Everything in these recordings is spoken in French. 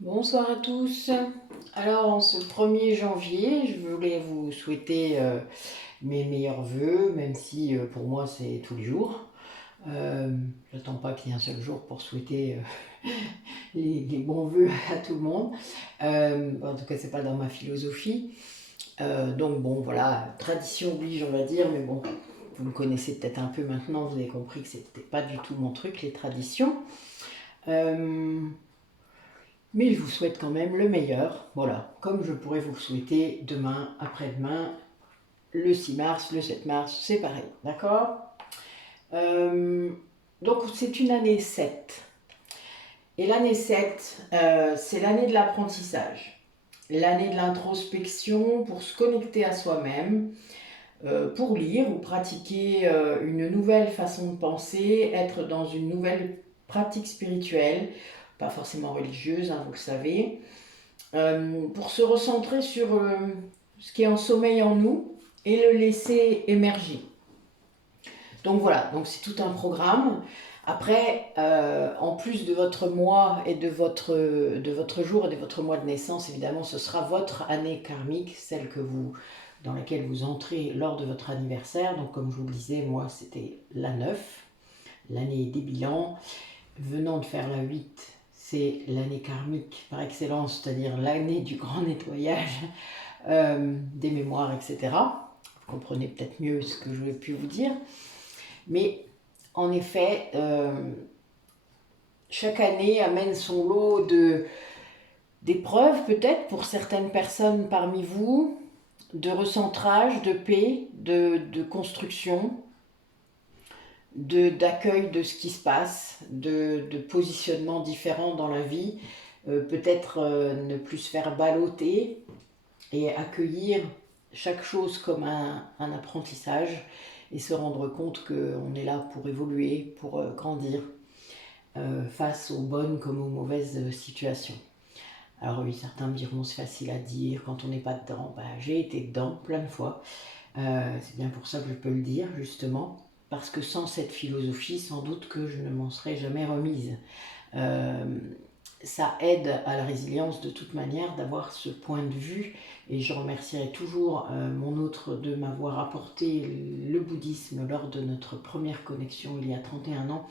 Bonsoir à tous. Alors, en ce 1er janvier, je voulais vous souhaiter mes meilleurs vœux, même si pour moi c'est tous les jours. Euh, J'attends pas qu'il y ait un seul jour pour souhaiter les bons vœux à tout le monde. En tout cas, c'est pas dans ma philosophie. Donc bon, voilà, tradition oblige, on va dire, mais bon, vous me connaissez peut-être un peu maintenant, vous avez compris que c'était pas du tout mon truc, les traditions. Euh, Mais je vous souhaite quand même le meilleur, voilà, comme je pourrais vous le souhaiter demain, après-demain, le 6 mars, le 7 mars, c'est pareil, d'accord. Euh, donc c'est une année 7. Et l'année 7, c'est l'année de l'apprentissage, l'année de l'introspection pour se connecter à soi-même, pour lire ou pratiquer une nouvelle façon de penser, être dans une nouvelle pratique spirituelle, pas forcément religieuse, hein, vous le savez, pour se recentrer sur ce qui est en sommeil en nous et le laisser émerger. Donc voilà, donc c'est tout un programme. Après, en plus de votre mois et de votre jour et de votre mois de naissance, évidemment, ce sera votre année karmique, celle dans laquelle vous entrez lors de votre anniversaire. Donc comme je vous le disais, moi c'était la 9, l'année des bilans. Venant de faire la 8, c'est l'année karmique par excellence, c'est-à-dire l'année du grand nettoyage des mémoires, etc. Vous comprenez peut-être mieux ce que je vais pu vous dire. Mais en effet, chaque année amène son lot d'épreuves peut-être pour certaines personnes parmi vous, de recentrage, de paix, de construction, d'accueil de ce qui se passe, de positionnement différent dans la vie, peut-être ne plus se faire balloter et accueillir chaque chose comme un apprentissage et se rendre compte qu'on est là pour évoluer, pour grandir face aux bonnes comme aux mauvaises situations. Alors oui, certains me diront c'est facile à dire quand on n'est pas dedans. Bah, j'ai été dedans plein de fois. C'est bien pour ça que je peux le dire justement. Parce que sans cette philosophie, sans doute que je ne m'en serais jamais remise. Euh, Ça aide à la résilience de toute manière d'avoir ce point de vue et je remercierai toujours mon autre de m'avoir apporté le bouddhisme lors de notre première connexion il y a 31 ans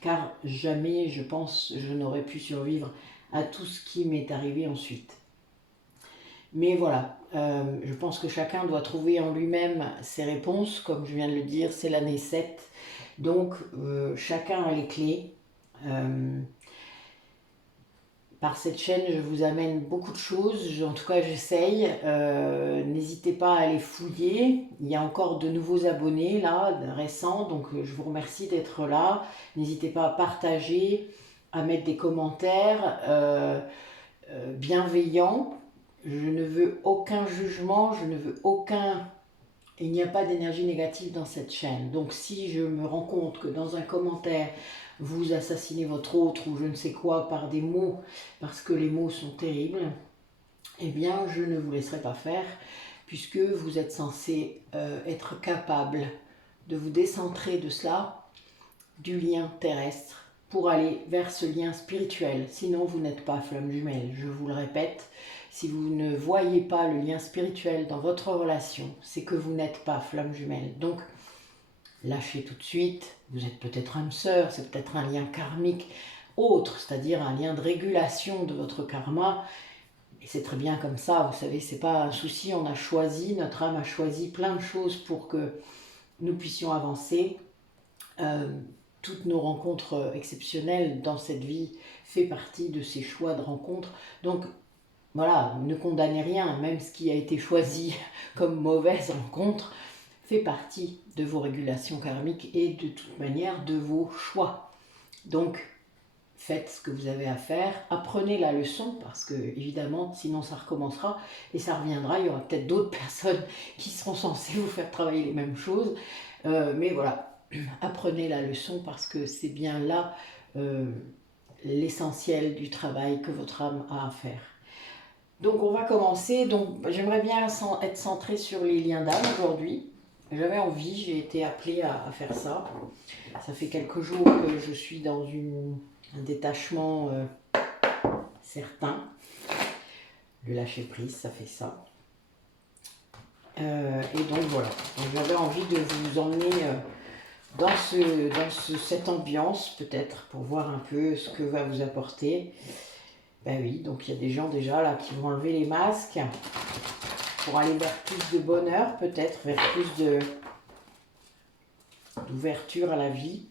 car jamais je pense je n'aurais pu survivre à tout ce qui m'est arrivé ensuite. Mais voilà, je pense que chacun doit trouver en lui-même ses réponses, comme je viens de le dire, c'est l'année 7, donc chacun a les clés. Euh, Par cette chaîne, je vous amène beaucoup de choses, en tout cas j'essaye. N'hésitez pas à aller fouiller, il y a encore de nouveaux abonnés là, récents, donc je vous remercie d'être là. N'hésitez pas à partager, à mettre des commentaires bienveillants. Je ne veux aucun jugement, je ne veux aucun... Il n'y a pas d'énergie négative dans cette chaîne. Donc si je me rends compte que dans un commentaire, vous assassinez votre autre ou je ne sais quoi par des mots, parce que les mots sont terribles, eh bien je ne vous laisserai pas faire, puisque vous êtes censé être capable de vous décentrer de cela, du lien terrestre, pour aller vers ce lien spirituel. Sinon, vous n'êtes pas flamme jumelle. Je vous le répète, si vous ne voyez pas le lien spirituel dans votre relation, c'est que vous n'êtes pas flamme jumelle. Donc, lâchez tout de suite. Vous êtes peut-être âme sœur, c'est peut-être un lien karmique autre, c'est-à-dire un lien de régulation de votre karma. Et c'est très bien comme ça, vous savez, c'est pas un souci, on a choisi, notre âme a choisi plein de choses pour que nous puissions avancer. Euh, toutes nos rencontres exceptionnelles dans cette vie fait partie de ces choix de rencontres. Donc voilà, ne condamnez rien, même ce qui a été choisi comme mauvaise rencontre fait partie de vos régulations karmiques et de toute manière de vos choix. Donc faites ce que vous avez à faire, apprenez la leçon parce que évidemment sinon ça recommencera et ça reviendra, il y aura peut-être d'autres personnes qui seront censées vous faire travailler les mêmes choses, mais voilà, apprenez la leçon parce que c'est bien là euh, l'essentiel du travail que votre âme a à faire. Donc on va commencer, donc j'aimerais bien être centrée sur les liens d'âme aujourd'hui. J'avais envie, j'ai été appelée à faire ça. Ça fait quelques jours que je suis dans un détachement certain. Le lâcher prise, ça fait ça. Et donc voilà, j'avais envie de vous emmener dans cette ambiance peut-être pour voir un peu ce que va vous apporter. Ben oui, donc il y a des gens déjà là qui vont enlever les masques pour aller vers plus de bonheur peut-être, vers plus d'ouverture à la vie.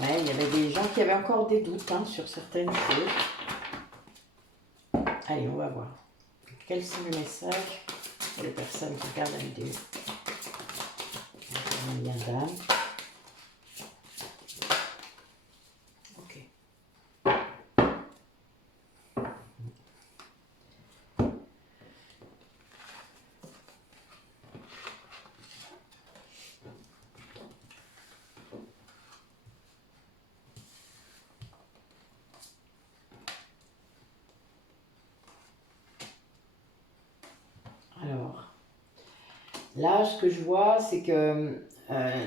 Ouais, il y avait des gens qui avaient encore des doutes sur certaines choses. Allez, on va voir. Quels sont les messages pour les personnes qui regardent la vidéo? Bien d'âme. Ok. Alors, là, ce que je vois, c'est que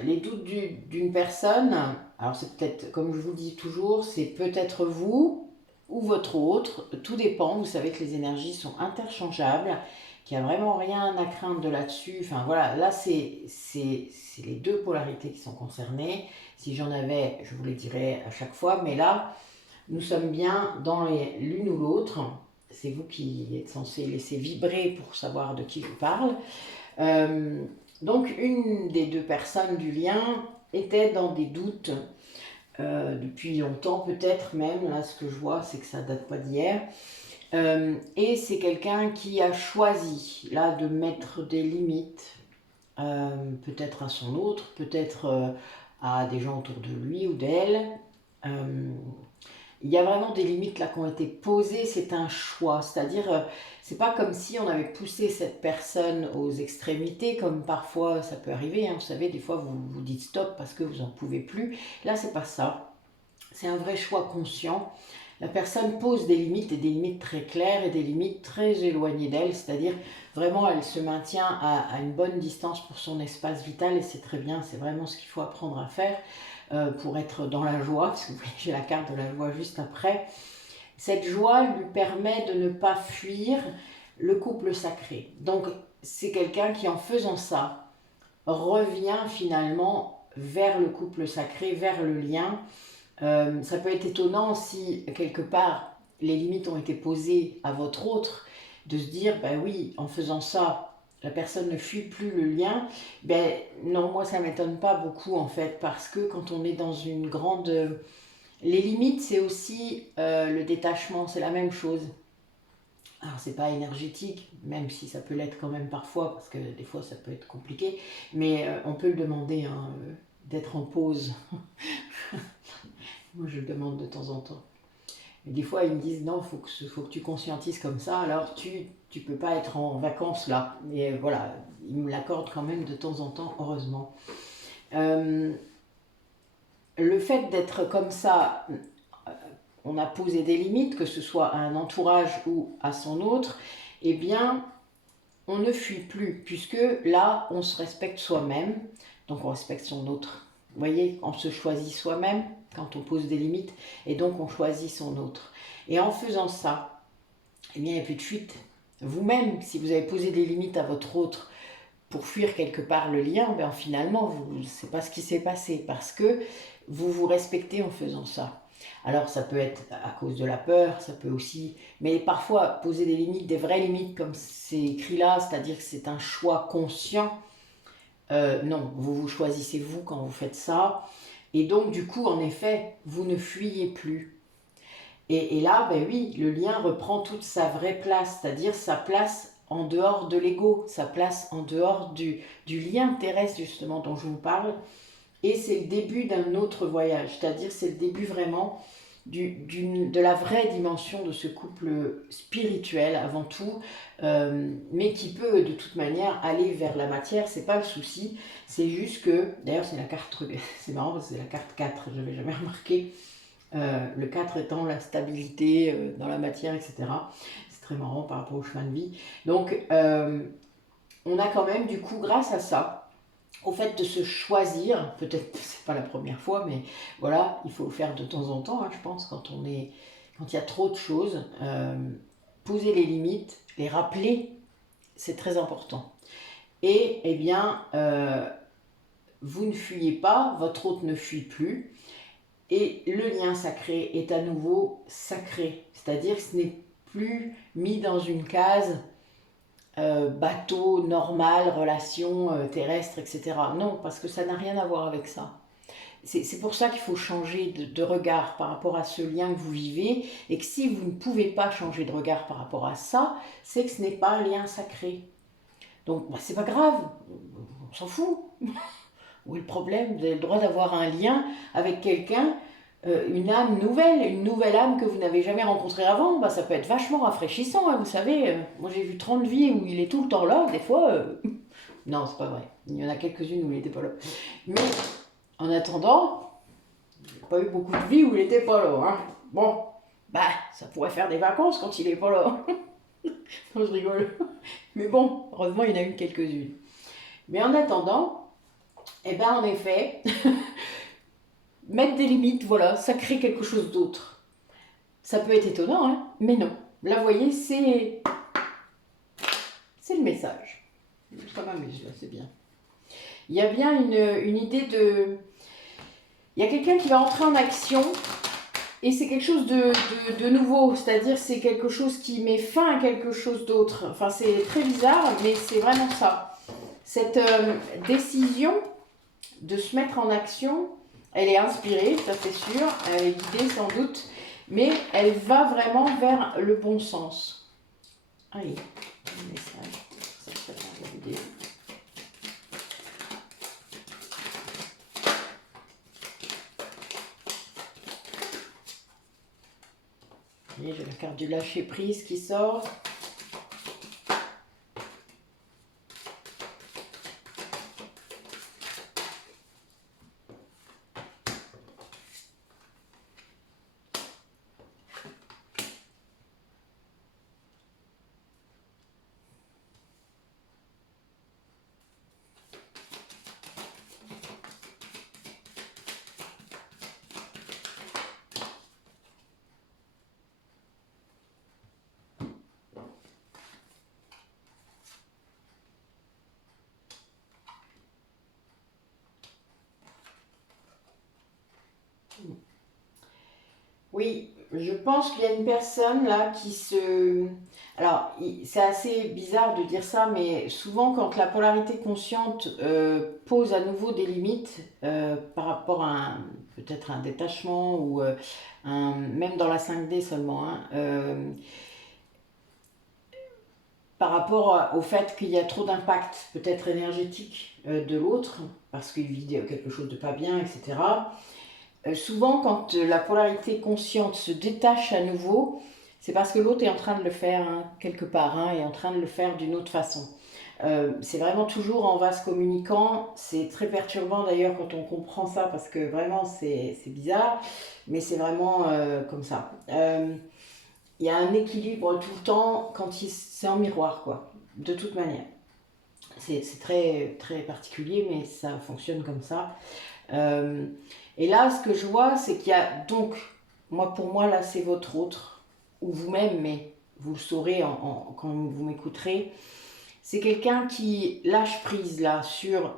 les doutes d'une personne, alors c'est peut-être, comme je vous dis toujours, c'est peut-être vous ou votre autre, tout dépend, vous savez que les énergies sont interchangeables, qu'il n'y a vraiment rien à craindre de là-dessus, enfin voilà, là c'est les deux polarités qui sont concernées, si j'en avais, je vous les dirais à chaque fois, mais là, nous sommes bien dans l'une ou l'autre, c'est vous qui êtes censé laisser vibrer pour savoir de qui je parle. Donc une des deux personnes du lien était dans des doutes depuis longtemps, peut-être même, là ce que je vois c'est que ça date pas d'hier, et c'est quelqu'un qui a choisi là de mettre des limites, peut-être à son autre, peut-être à des gens autour de lui ou d'elle. Il y a vraiment des limites là qui ont été posées, c'est un choix, c'est-à-dire c'est pas comme si on avait poussé cette personne aux extrémités, comme parfois ça peut arriver, vous savez, des fois vous vous dites stop parce que vous en pouvez plus. Là c'est pas ça, c'est un vrai choix conscient. La personne pose des limites, et des limites très claires et des limites très éloignées d'elle, c'est-à-dire vraiment elle se maintient à une bonne distance pour son espace vital, et c'est très bien, c'est vraiment ce qu'il faut apprendre à faire pour être dans la joie, parce que vous voyez, j'ai la carte de la joie juste après. Cette joie lui permet de ne pas fuir le couple sacré. Donc c'est quelqu'un qui, en faisant ça, revient finalement vers le couple sacré, vers le lien. Ça peut être étonnant si quelque part les limites ont été posées à votre autre, de se dire ben oui, en faisant ça la personne ne fuit plus le lien. Ben non, moi ça m'étonne pas beaucoup en fait, parce que quand on est dans une grande, les limites c'est aussi le détachement, c'est la même chose. Alors c'est pas énergétique, même si ça peut l'être quand même parfois, parce que des fois ça peut être compliqué, mais on peut le demander d'être en pause. Moi, je le demande de temps en temps. Mais des fois, ils me disent non, il faut que tu conscientises comme ça, alors tu peux pas être en vacances là. Et voilà, ils me l'accordent quand même de temps en temps, heureusement. Le fait d'être comme ça, on a posé des limites, que ce soit à un entourage ou à son autre, eh bien, on ne fuit plus, puisque là, on se respecte soi-même, donc on respecte son autre. Vous voyez, on se choisit soi-même quand on pose des limites, et donc on choisit son autre. Et en faisant ça, eh bien, il n'y a plus de fuite. Vous-même, si vous avez posé des limites à votre autre pour fuir quelque part le lien, ben finalement, c'est pas ce qui s'est passé, parce que vous vous respectez en faisant ça. Alors ça peut être à cause de la peur, ça peut aussi, mais parfois poser des limites, des vraies limites comme c'est écrit là, c'est-à-dire que c'est un choix conscient. Non, vous choisissez vous quand vous faites ça, et donc du coup en effet vous ne fuyez plus. Et là, ben oui, le lien reprend toute sa vraie place, c'est-à-dire sa place en dehors de l'ego, sa place en dehors du lien terrestre justement dont je vous parle. Et c'est le début d'un autre voyage, c'est-à-dire c'est le début vraiment de la vraie dimension de ce couple spirituel avant tout, mais qui peut de toute manière aller vers la matière, c'est pas le souci, c'est juste que, d'ailleurs c'est la carte, c'est marrant parce que c'est la carte 4, je n'avais jamais remarqué, le 4 étant la stabilité dans la matière, etc. C'est très marrant par rapport au chemin de vie. Donc on a quand même du coup, grâce à ça, au fait de se choisir, peut-être c'est pas la première fois, mais voilà, il faut le faire de temps en temps, je pense, quand il y a trop de choses, poser les limites, les rappeler, c'est très important. Et eh bien, vous ne fuyez pas, votre hôte ne fuit plus, et le lien sacré est à nouveau sacré. C'est-à-dire que ce n'est plus mis dans une case bateau, normal, relation terrestre, etc. Non, parce que ça n'a rien à voir avec ça. C'est pour ça qu'il faut changer de regard par rapport à ce lien que vous vivez, et que si vous ne pouvez pas changer de regard par rapport à ça, c'est que ce n'est pas un lien sacré. Donc, bah, c'est pas grave, on s'en fout. Où est le problème? Vous avez le droit d'avoir un lien avec quelqu'un, une âme nouvelle, une nouvelle âme que vous n'avez jamais rencontrée avant. Bah, ça peut être vachement rafraîchissant, hein, vous savez. Moi, j'ai vu 30 vies où il est tout le temps là, des fois. Non, c'est pas vrai. Il y en a quelques-unes où il n'était pas là. Mais en attendant, il n'y a pas eu beaucoup de vies où il n'était pas là. Hein. Bon, bah, ça pourrait faire des vacances quand il n'est pas là. Non, je rigole. Mais bon, heureusement, il y en a eu quelques-unes. Mais en attendant, eh ben, en effet, mettre des limites, voilà, ça crée quelque chose d'autre. Ça peut être étonnant, hein, mais non. Là, vous voyez, c'est le message. Ça m'amuse, là, c'est bien. Il y a bien une idée de... Il y a quelqu'un qui va entrer en action et c'est quelque chose de nouveau, c'est-à-dire c'est quelque chose qui met fin à quelque chose d'autre. Enfin, c'est très bizarre, mais c'est vraiment ça. Cette décision de se mettre en action, elle est inspirée, ça c'est sûr, elle est guidée sans doute, mais elle va vraiment vers le bon sens. Allez, un message, ça je préfère la vidéo. Et j'ai la carte du lâcher prise qui sort. Oui, je pense qu'il y a une personne là qui se... Alors, c'est assez bizarre de dire ça, mais souvent quand la polarité consciente pose à nouveau des limites par rapport à peut-être un détachement ou même dans la 5D seulement, hein, par rapport au fait qu'il y a trop d'impact peut-être énergétique de l'autre, parce qu'il vit quelque chose de pas bien, etc. Souvent, quand la polarité consciente se détache à nouveau, c'est parce que l'autre est en train de le faire hein, quelque part, hein, est en train de le faire d'une autre façon. C'est vraiment toujours en vase communicant, c'est très perturbant d'ailleurs quand on comprend ça, parce que vraiment c'est bizarre, mais c'est vraiment comme ça. Il y a un équilibre tout le temps quand c'est en miroir, quoi, de toute manière. C'est très, très particulier, mais ça fonctionne comme ça. Et là, ce que je vois, c'est qu'il y a donc, pour moi, là, c'est votre autre, ou vous-même, mais vous le saurez quand vous m'écouterez. C'est quelqu'un qui lâche prise, là, sur...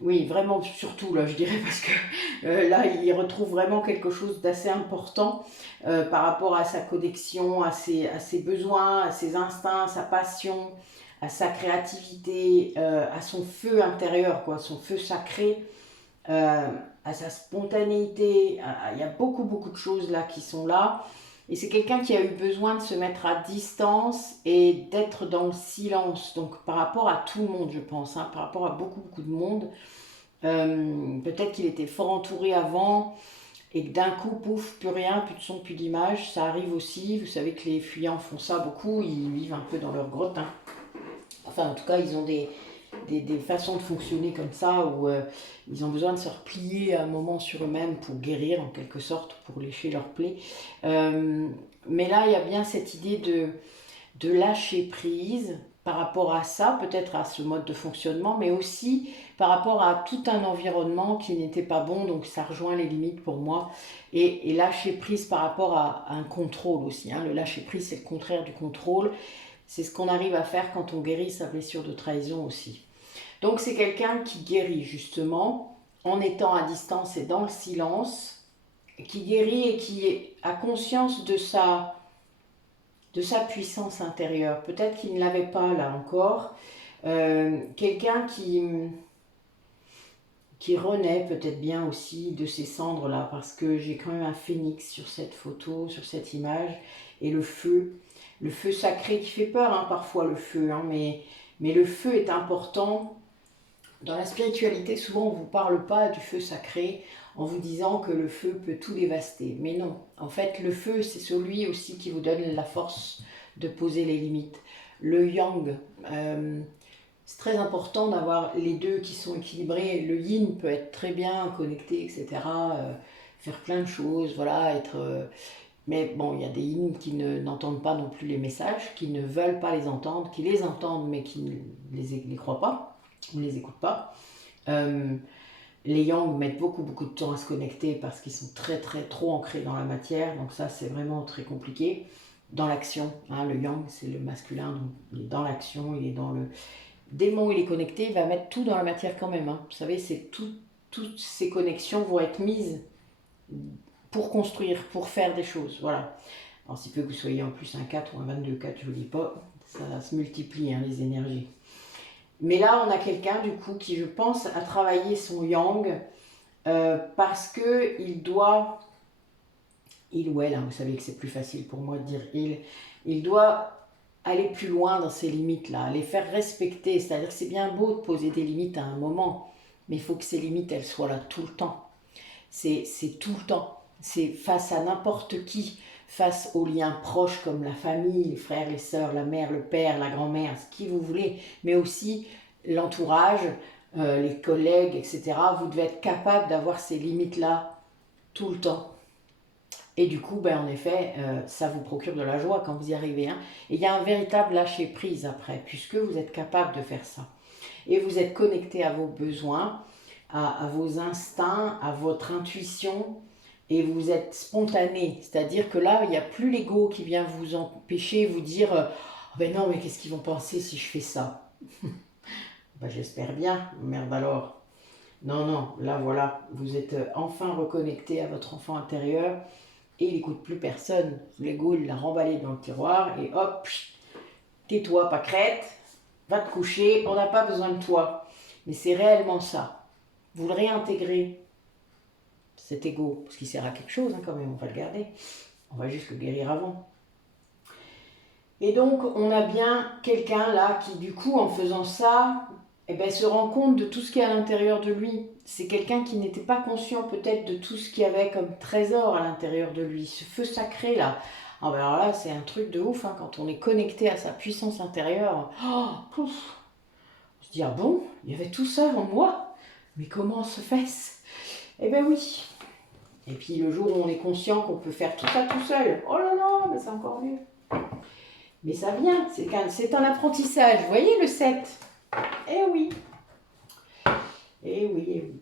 oui, vraiment, surtout, là, je dirais, parce que là, il retrouve vraiment quelque chose d'assez important par rapport à sa connexion, à ses besoins, à ses instincts, à sa passion, à sa créativité, à son feu intérieur, quoi, son feu sacré, à sa spontanéité. Il y a beaucoup, beaucoup de choses là qui sont là. Et c'est quelqu'un qui a eu besoin de se mettre à distance et d'être dans le silence. Donc par rapport à tout le monde, je pense, hein, par rapport à beaucoup, beaucoup de monde. Peut-être qu'il était fort entouré avant et que d'un coup, pouf, plus rien, plus de son, plus d'image. Ça arrive aussi. Vous savez que les fuyants font ça beaucoup. Ils vivent un peu dans leur grotte. Hein. Enfin, en tout cas, ils ont des façons de fonctionner comme ça où ils ont besoin de se replier un moment sur eux-mêmes pour guérir en quelque sorte, pour lécher leurs plaies. Mais là, il y a bien cette idée de lâcher prise par rapport à ça, peut-être à ce mode de fonctionnement, mais aussi par rapport à tout un environnement qui n'était pas bon, donc ça rejoint les limites pour moi. Et lâcher prise par rapport à un contrôle aussi, hein. Le lâcher prise, c'est le contraire du contrôle. C'est ce qu'on arrive à faire quand on guérit sa blessure de trahison aussi. Donc c'est quelqu'un qui guérit justement en étant à distance et dans le silence, qui guérit et qui a conscience de sa puissance intérieure. Peut-être qu'il ne l'avait pas là encore. Quelqu'un qui renaît peut-être bien aussi de ces cendres-là, parce que j'ai quand même un phénix sur cette photo, sur cette image, et le feu sacré qui fait peur, hein, parfois le feu, hein, mais le feu est important. Dans la spiritualité, souvent on ne vous parle pas du feu sacré en vous disant que le feu peut tout dévaster. Mais non, en fait le feu c'est celui aussi qui vous donne la force de poser les limites. Le yang, c'est très important d'avoir les deux qui sont équilibrés. Le yin peut être très bien connecté, etc. Faire plein de choses, voilà, mais bon, il y a des yin qui n'entendent pas non plus les messages, qui ne veulent pas les entendre, qui les entendent mais qui ne les croient pas, ne les écoutent pas. Les yang mettent beaucoup de temps à se connecter parce qu'ils sont trop ancrés dans la matière, donc ça c'est vraiment très compliqué. Dans l'action, hein, le yang c'est le masculin, donc il est dans l'action, il est dans le... Dès le moment où il est connecté, il va mettre tout dans la matière quand même, hein. Vous savez, toutes ces connexions vont être mises pour construire, pour faire des choses, voilà. Alors s'il peut que vous soyez en plus un 4 ou un 22-4, je ne vous dis pas, ça se multiplie, hein, les énergies. Mais là, on a quelqu'un du coup qui, je pense, a travaillé son yang parce que il doit, il ou elle, hein, vous savez que c'est plus facile pour moi de dire il doit aller plus loin dans ces limites-là, les faire respecter. C'est-à-dire que c'est bien beau de poser des limites à un moment, mais il faut que ces limites, elles soient là tout le temps. C'est tout le temps. C'est face à n'importe qui, face aux liens proches comme la famille, les frères, les sœurs, la mère, le père, la grand-mère, ce qui vous voulez, mais aussi l'entourage, les collègues, etc. Vous devez être capable d'avoir ces limites-là tout le temps. Et du coup, ben, en effet, ça vous procure de la joie quand vous y arrivez, hein. Et il y a un véritable lâcher-prise après, puisque vous êtes capable de faire ça. Et vous êtes connecté à vos besoins, à vos instincts, à votre intuition, et vous êtes spontané. C'est-à-dire que là, il n'y a plus l'ego qui vient vous empêcher, vous dire oh ben non, mais qu'est-ce qu'ils vont penser si je fais ça? Ben, j'espère bien, merde alors. Non, non, là voilà, vous êtes enfin reconnecté à votre enfant intérieur et il n'écoute plus personne. L'ego, il l'a remballé dans le tiroir et hop, tais-toi, pas crête, va te coucher, on n'a pas besoin de toi. Mais c'est réellement ça. Vous le réintégrez, cet ego, parce qu'il sert à quelque chose hein, quand même, on va le garder. On va juste le guérir avant. Et donc, on a bien quelqu'un là qui, du coup, en faisant ça, eh ben, se rend compte de tout ce qu'il y a à l'intérieur de lui. C'est quelqu'un qui n'était pas conscient peut-être de tout ce qu'il y avait comme trésor à l'intérieur de lui. Ce feu sacré là. Ah ben alors là, c'est un truc de ouf, hein, quand on est connecté à sa puissance intérieure. Oh, pouf, on se dit, ah bon, il y avait tout ça en moi? Mais comment se fait-ce? Eh ben oui. Et puis le jour où on est conscient qu'on peut faire tout ça tout seul, oh là là, mais c'est encore mieux. Mais ça vient, c'est un apprentissage. Vous voyez le 7? Eh oui. Eh oui, eh oui.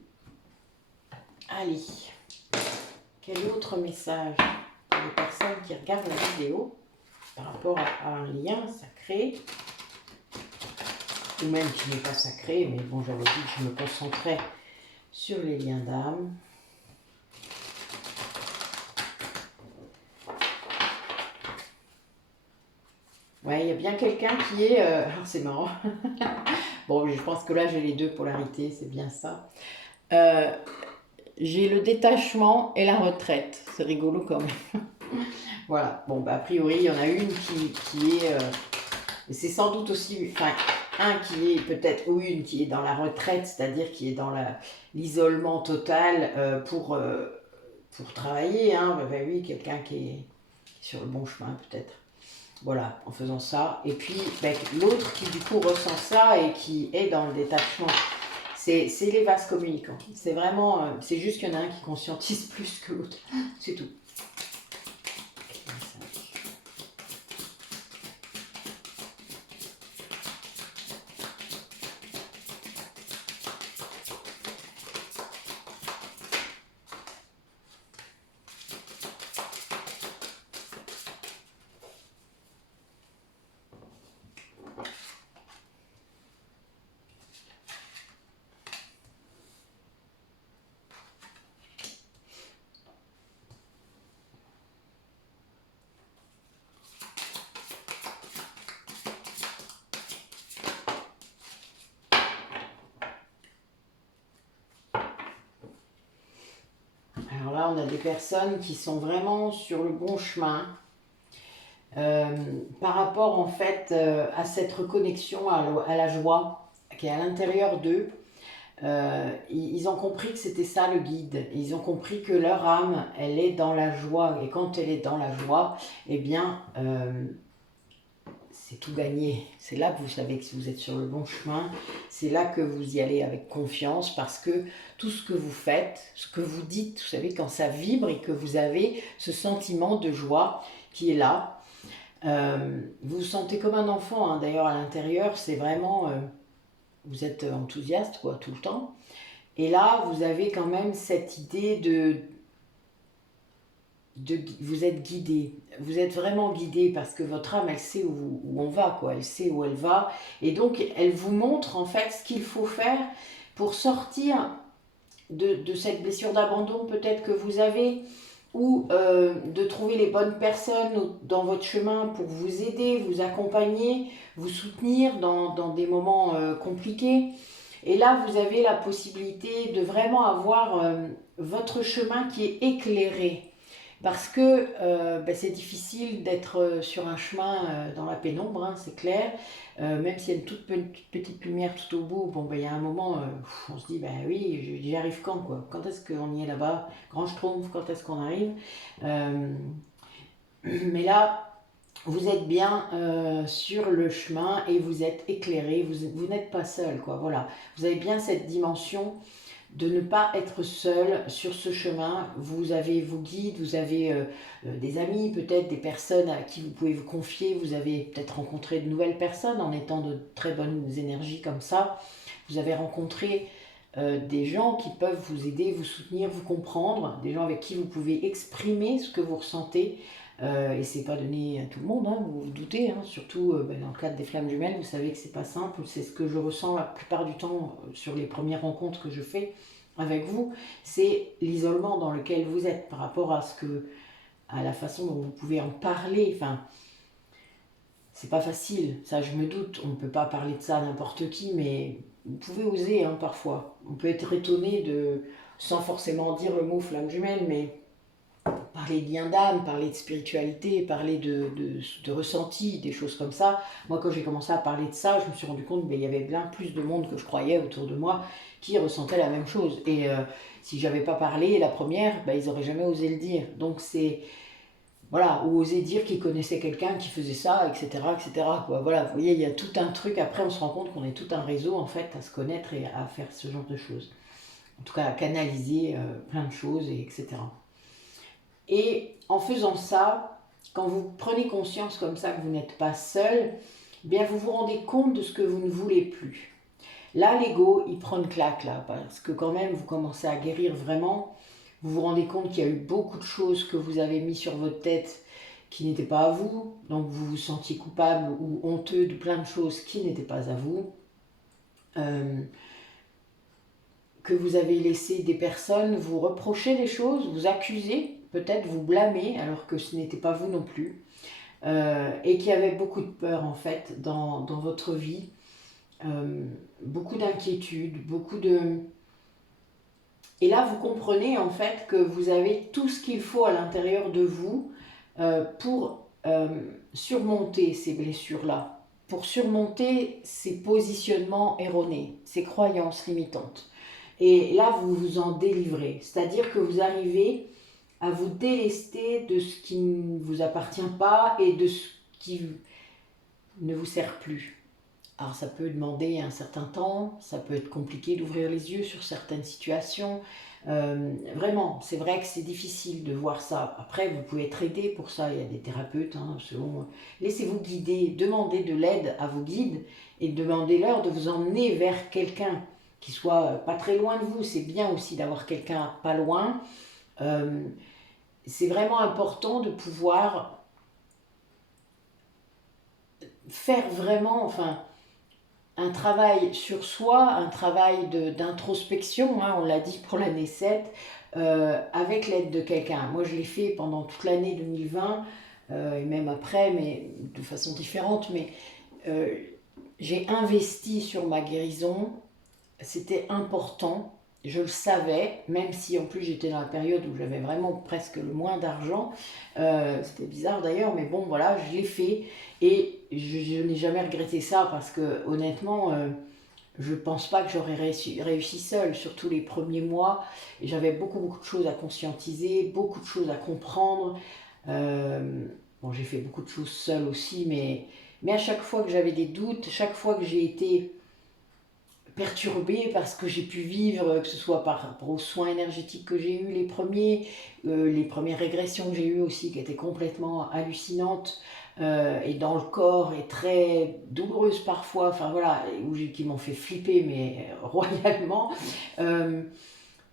Allez. Quel autre message pour les personnes qui regardent la vidéo par rapport à un lien sacré, ou même qui n'est pas sacré, mais bon, j'avais dit que je me concentrais sur les liens d'âme. Ouais, il y a bien quelqu'un qui est... alors c'est marrant. Bon, je pense que là, j'ai les deux polarités, c'est bien ça. J'ai le détachement et la retraite. C'est rigolo quand même. Voilà. Bon, bah, a priori, il y en a une qui est... c'est sans doute aussi... Enfin, un qui est peut-être... Ou une qui est dans la retraite, c'est-à-dire qui est dans l'isolement total pour travailler. Hein. Bah, oui, quelqu'un qui est sur le bon chemin peut-être. Voilà, en faisant ça. Et puis, ben, l'autre qui du coup ressent ça et qui est dans le détachement, c'est les vases communicants. C'est vraiment, c'est juste qu'il y en a un qui conscientise plus que l'autre. C'est tout. Alors là, on a des personnes qui sont vraiment sur le bon chemin par rapport en fait à cette reconnexion à la joie qui est à l'intérieur d'eux. Ils ont compris que c'était ça le guide. Ils ont compris que leur âme, elle est dans la joie. Et quand elle est dans la joie, eh bien, c'est tout gagné. C'est là que vous savez que vous êtes sur le bon chemin. C'est là que vous y allez avec confiance parce que tout ce que vous faites, ce que vous dites, vous savez, quand ça vibre et que vous avez ce sentiment de joie qui est là, vous vous sentez comme un enfant. Hein. D'ailleurs, à l'intérieur, c'est vraiment... vous êtes enthousiaste quoi, tout le temps. Et là, vous avez quand même cette idée vous êtes guidé. Vous êtes vraiment guidé parce que votre âme, elle sait où on va, quoi. Elle sait où elle va. Et donc, elle vous montre en fait ce qu'il faut faire pour sortir de cette blessure d'abandon peut-être que vous avez, ou de trouver les bonnes personnes dans votre chemin pour vous aider, vous accompagner, vous soutenir dans des moments compliqués. Et là, vous avez la possibilité de vraiment avoir votre chemin qui est éclairé. Parce que c'est difficile d'être sur un chemin dans la pénombre, hein, c'est clair. Même s'il y a une toute petite lumière tout au bout, bon, il y a un moment, on se dit, oui, j'y arrive quand, quoi. Quand est-ce qu'on y est là-bas? Grand Schtroumpf, quand est-ce qu'on arrive? Mais là, vous êtes bien sur le chemin et vous êtes éclairé, vous n'êtes pas seul, quoi. Voilà. Vous avez bien cette dimension de ne pas être seul sur ce chemin. Vous avez vos guides, vous avez des amis, peut-être des personnes à qui vous pouvez vous confier. Vous avez peut-être rencontré de nouvelles personnes en étant de très bonnes énergies comme ça. Vous avez rencontré des gens qui peuvent vous aider, vous soutenir, vous comprendre, des gens avec qui vous pouvez exprimer ce que vous ressentez. Et c'est pas donné à tout le monde, hein, vous vous doutez, hein, surtout dans le cadre des flammes jumelles, vous savez que c'est pas simple, c'est ce que je ressens la plupart du temps sur les premières rencontres que je fais avec vous, c'est l'isolement dans lequel vous êtes par rapport à la façon dont vous pouvez en parler. Enfin, c'est pas facile, ça je me doute, on ne peut pas parler de ça à n'importe qui, mais vous pouvez oser hein, parfois. On peut être étonné sans forcément dire le mot flamme jumelle, mais parler de lien d'âme, parler de spiritualité, parler de ressenti, des choses comme ça. Moi, quand j'ai commencé à parler de ça, je me suis rendu compte qu'il y avait bien plus de monde que je croyais autour de moi qui ressentait la même chose. Et si j'avais pas parlé la première, ils n'auraient jamais osé le dire. Donc c'est... Voilà, ou oser dire qu'ils connaissaient quelqu'un qui faisait ça, etc. etc. quoi. Voilà, vous voyez, il y a tout un truc. Après, on se rend compte qu'on est tout un réseau, en fait, à se connaître et à faire ce genre de choses. En tout cas, à canaliser plein de choses, etc. Et en faisant ça, quand vous prenez conscience comme ça que vous n'êtes pas seul, bien vous vous rendez compte de ce que vous ne voulez plus. Là, l'ego, il prend une claque, là, parce que quand même, vous commencez à guérir vraiment. Vous vous rendez compte qu'il y a eu beaucoup de choses que vous avez mis sur votre tête qui n'étaient pas à vous. Donc, vous vous sentiez coupable ou honteux de plein de choses qui n'étaient pas à vous. Que vous avez laissé des personnes vous reprocher des choses, vous accuser, peut-être vous blâmer, alors que ce n'était pas vous non plus. Et qu'il y avait beaucoup de peur, en fait, dans votre vie. Beaucoup d'inquiétude, beaucoup de... Et là, vous comprenez en fait que vous avez tout ce qu'il faut à l'intérieur de vous pour surmonter ces blessures-là, pour surmonter ces positionnements erronés, ces croyances limitantes. Et là, vous vous en délivrez, c'est-à-dire que vous arrivez à vous délester de ce qui ne vous appartient pas et de ce qui ne vous sert plus. Alors ça peut demander un certain temps, ça peut être compliqué d'ouvrir les yeux sur certaines situations. Vraiment, c'est vrai que c'est difficile de voir ça. Après, vous pouvez être aidé pour ça, il y a des thérapeutes, hein, selon... Laissez-vous guider, demandez de l'aide à vos guides et demandez-leur de vous emmener vers quelqu'un qui soit pas très loin de vous. C'est bien aussi d'avoir quelqu'un pas loin. C'est vraiment important de pouvoir faire vraiment... un travail sur soi, un travail d'introspection, hein, on l'a dit pour l'année 7, avec l'aide de quelqu'un. Moi, je l'ai fait pendant toute l'année 2020, et même après, mais de façon différente, mais j'ai investi sur ma guérison, c'était important, je le savais, même si en plus j'étais dans la période où j'avais vraiment presque le moins d'argent. C'était bizarre d'ailleurs, mais bon voilà, je l'ai fait et je n'ai jamais regretté ça parce que honnêtement, je pense pas que j'aurais réussi seule, surtout les premiers mois. Et j'avais beaucoup de choses à conscientiser, beaucoup de choses à comprendre. Euh, bon, j'ai fait beaucoup de choses seule aussi, mais à chaque fois que j'avais des doutes, chaque fois que j'ai été perturbée parce que j'ai pu vivre, que ce soit par rapport aux soins énergétiques que j'ai eus les premières régressions que j'ai eues aussi, qui étaient complètement hallucinantes, et dans le corps, et très douloureuses parfois, enfin voilà, qui m'ont fait flipper, mais royalement. Euh,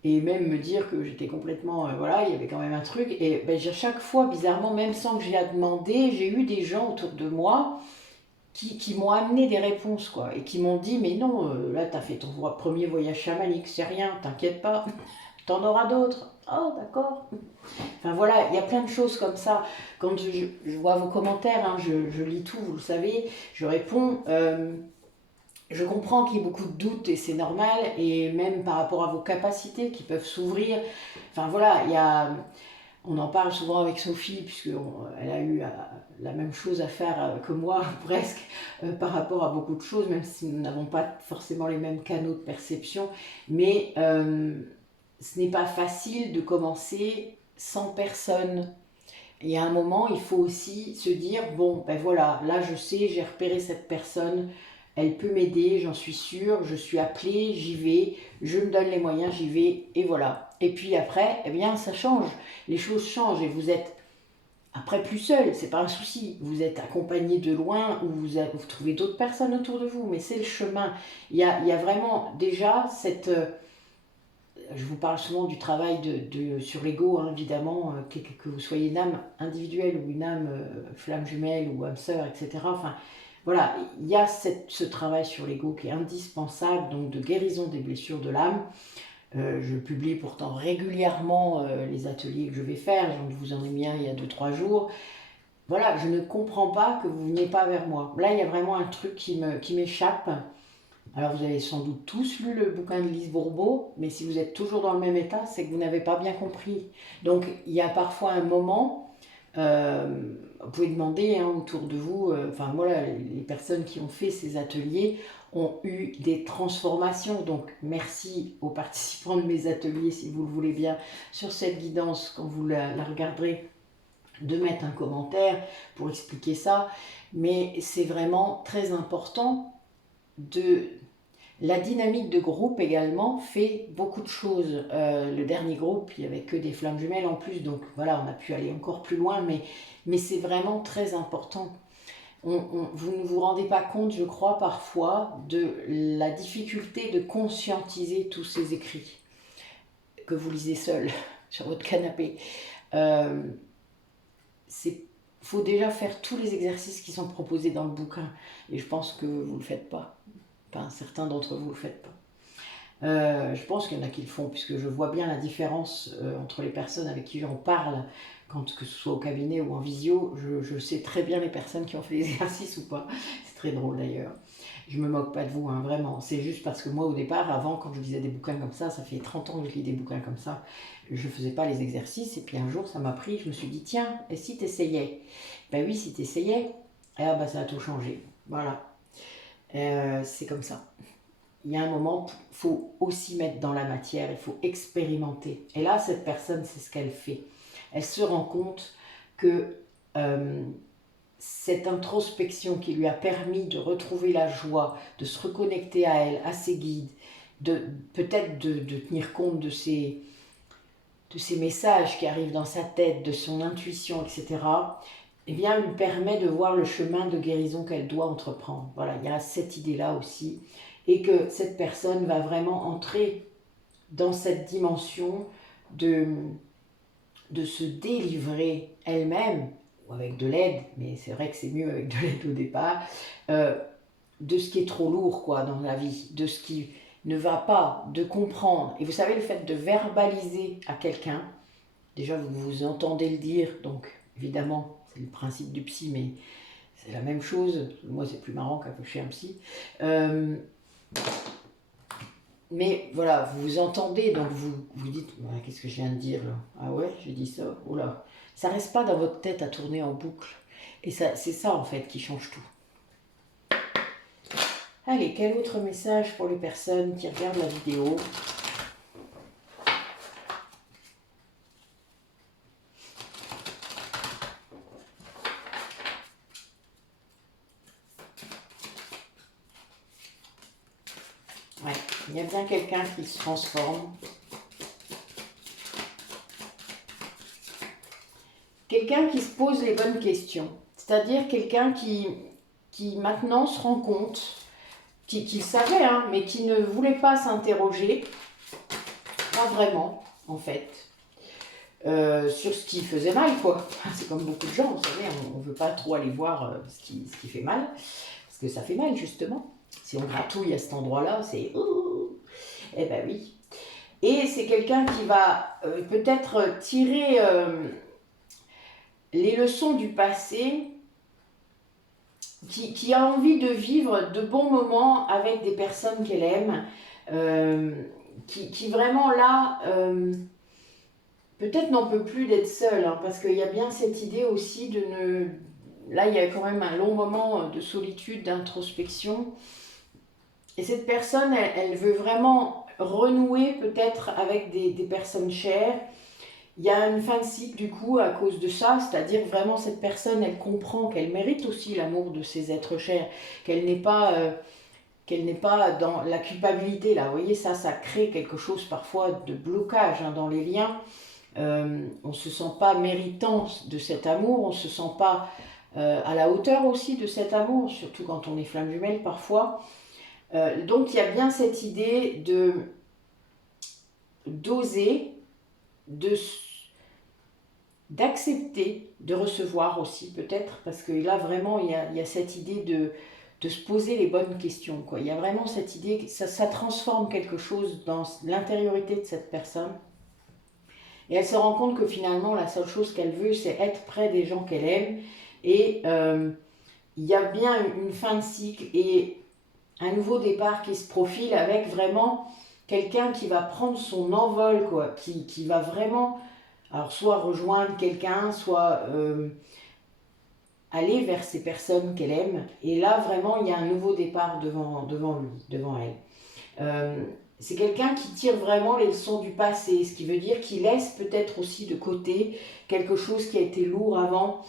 et même me dire que j'étais complètement, voilà, il y avait quand même un truc. Et ben, chaque fois, bizarrement, même sans que j'y ai demandé, j'ai eu des gens autour de moi qui m'ont amené des réponses, quoi, et qui m'ont dit, mais non, là, t'as fait ton premier voyage chamanique, c'est rien, t'inquiète pas, t'en auras d'autres. Oh, d'accord. Enfin voilà, il y a plein de choses comme ça. Quand je vois vos commentaires, hein, je lis tout, vous le savez, je réponds. Je comprends qu'il y ait beaucoup de doutes et c'est normal, et même par rapport à vos capacités qui peuvent s'ouvrir. Enfin voilà, on en parle souvent avec Sophie, puisqu'elle a eu la même chose à faire que moi, presque, par rapport à beaucoup de choses, même si nous n'avons pas forcément les mêmes canaux de perception. Mais ce n'est pas facile de commencer sans personne. Et à un moment, il faut aussi se dire, bon, ben voilà, là je sais, j'ai repéré cette personne, elle peut m'aider, j'en suis sûre, je suis appelée, j'y vais, je me donne les moyens, j'y vais, et voilà. Et puis après, eh bien, ça change, les choses changent, et vous êtes après plus seul, c'est pas un souci. Vous êtes accompagné de loin, ou vous trouvez d'autres personnes autour de vous, mais c'est le chemin. Il y a vraiment déjà cette... je vous parle souvent du travail sur l'ego, hein, évidemment, que vous soyez une âme individuelle ou une âme flamme jumelle ou âme sœur, etc. Enfin, voilà, il y a ce travail sur l'ego qui est indispensable, donc de guérison des blessures de l'âme. Je publie pourtant régulièrement les ateliers que je vais faire, je vous en ai mis un il y a 2 3 jours. Voilà, je ne comprends pas que vous ne veniez pas vers moi. Là, il y a vraiment un truc qui m'échappe. Alors, vous avez sans doute tous lu le bouquin de Lise Bourbeau, mais si vous êtes toujours dans le même état, c'est que vous n'avez pas bien compris. Donc, il y a parfois un moment, vous pouvez demander hein, autour de vous, enfin voilà, les personnes qui ont fait ces ateliers ont eu des transformations. Donc, merci aux participants de mes ateliers, si vous le voulez bien, sur cette guidance, quand vous la regarderez, de mettre un commentaire pour expliquer ça. Mais c'est vraiment très important de... La dynamique de groupe également fait beaucoup de choses. Le dernier groupe, il n'y avait que des flammes jumelles en plus, donc voilà, on a pu aller encore plus loin, mais c'est vraiment très important. Vous ne vous rendez pas compte, je crois, parfois, de la difficulté de conscientiser tous ces écrits que vous lisez seul sur votre canapé. Euh, Il faut déjà faire tous les exercices qui sont proposés dans le bouquin, et je pense que vous ne le faites pas. Enfin, certains d'entre vous ne le faites pas. Je pense qu'il y en a qui le font, puisque je vois bien la différence entre les personnes avec qui j'en parle, que ce soit au cabinet ou en visio. Je sais très bien les personnes qui ont fait l'exercice ou pas. C'est très drôle d'ailleurs. Je me moque pas de vous, hein, vraiment. C'est juste parce que moi, au départ, avant, quand je lisais des bouquins comme ça fait 30 ans que je lis des bouquins comme ça, je faisais pas les exercices. Et puis un jour, ça m'a pris, je me suis dit, tiens, et si t'essayais? Ben oui, si t'essayais, ah ben ça a tout changé. Voilà. C'est comme ça. Il y a un moment, il faut aussi mettre dans la matière, il faut expérimenter. Et là, cette personne, c'est ce qu'elle fait. Elle se rend compte que euh, cette introspection qui lui a permis de retrouver la joie, de se reconnecter à elle, à ses guides, peut-être de tenir compte de ces messages qui arrivent dans sa tête, de son intuition, etc., eh bien, lui permet de voir le chemin de guérison qu'elle doit entreprendre. Voilà, il y a cette idée-là aussi. Et que cette personne va vraiment entrer dans cette dimension de, de se délivrer elle-même, ou avec de l'aide, mais c'est vrai que c'est mieux avec de l'aide au départ, euh, de ce qui est trop lourd quoi, dans la vie, de ce qui ne va pas, de comprendre. Et vous savez, le fait de verbaliser à quelqu'un, déjà vous vous entendez le dire, donc évidemment, c'est le principe du psy, mais c'est la même chose. Moi, c'est plus marrant qu'à chez un psy. Mais voilà, vous vous entendez, donc vous dites, ouais, qu'est-ce que je viens de dire là? Ah ouais, j'ai dit ça, oh là. Ça reste pas dans votre tête à tourner en boucle. Et ça, c'est ça en fait qui change tout. Allez, quel autre message pour les personnes qui regardent la vidéo? Ouais, il y a bien quelqu'un qui se transforme. Quelqu'un qui se pose les bonnes questions. C'est-à-dire quelqu'un qui maintenant se rend compte, qui savait, hein, mais qui ne voulait pas s'interroger, pas vraiment, en fait, sur ce qui faisait mal, quoi. C'est comme beaucoup de gens, vous savez, on ne veut pas trop aller voir ce qui fait mal, parce que ça fait mal, justement. Si on gratouille à cet endroit-là, c'est... Eh ben oui. Et c'est quelqu'un qui va peut-être tirer les leçons du passé, qui a envie de vivre de bons moments avec des personnes qu'elle aime, qui vraiment là, peut-être n'en peut plus d'être seule, hein, parce qu'il y a bien cette idée aussi de ne... Là, il y a quand même un long moment de solitude, d'introspection. Et cette personne, elle veut vraiment renouer peut-être avec des personnes chères. Il y a une fin de cycle du coup à cause de ça, c'est-à-dire vraiment cette personne, elle comprend qu'elle mérite aussi l'amour de ses êtres chers, qu'elle n'est pas dans la culpabilité là. Vous voyez, ça crée quelque chose parfois de blocage hein, dans les liens. On ne se sent pas méritant de cet amour, on ne se sent pas à la hauteur aussi de cet amour, surtout quand on est flamme jumelle parfois. Donc il y a bien cette idée d'oser, d'accepter de recevoir aussi peut-être, parce que là vraiment il y a cette idée de se poser les bonnes questions, quoi. Il y a vraiment cette idée que ça transforme quelque chose dans l'intériorité de cette personne. Et elle se rend compte que finalement la seule chose qu'elle veut c'est être près des gens qu'elle aime. Et il y a bien une fin de cycle et un nouveau départ qui se profile avec vraiment quelqu'un qui va prendre son envol, quoi, qui va vraiment, alors soit rejoindre quelqu'un, soit aller vers ces personnes qu'elle aime. Et là, vraiment, il y a un nouveau départ devant lui, devant elle. C'est quelqu'un qui tire vraiment les leçons du passé, ce qui veut dire qu'il laisse peut-être aussi de côté quelque chose qui a été lourd avant.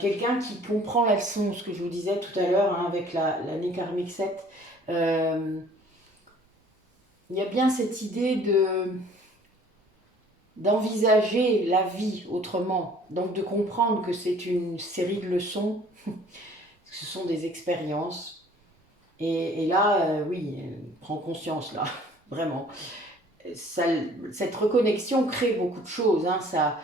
Quelqu'un qui comprend la leçon, ce que je vous disais tout à l'heure hein, avec l'année karmique 7. Il y a bien cette idée d'envisager la vie autrement, donc de comprendre que c'est une série de leçons, ce sont des expériences. Et là, oui, elle prend conscience, là, vraiment. Cette reconnexion crée beaucoup de choses, hein, ça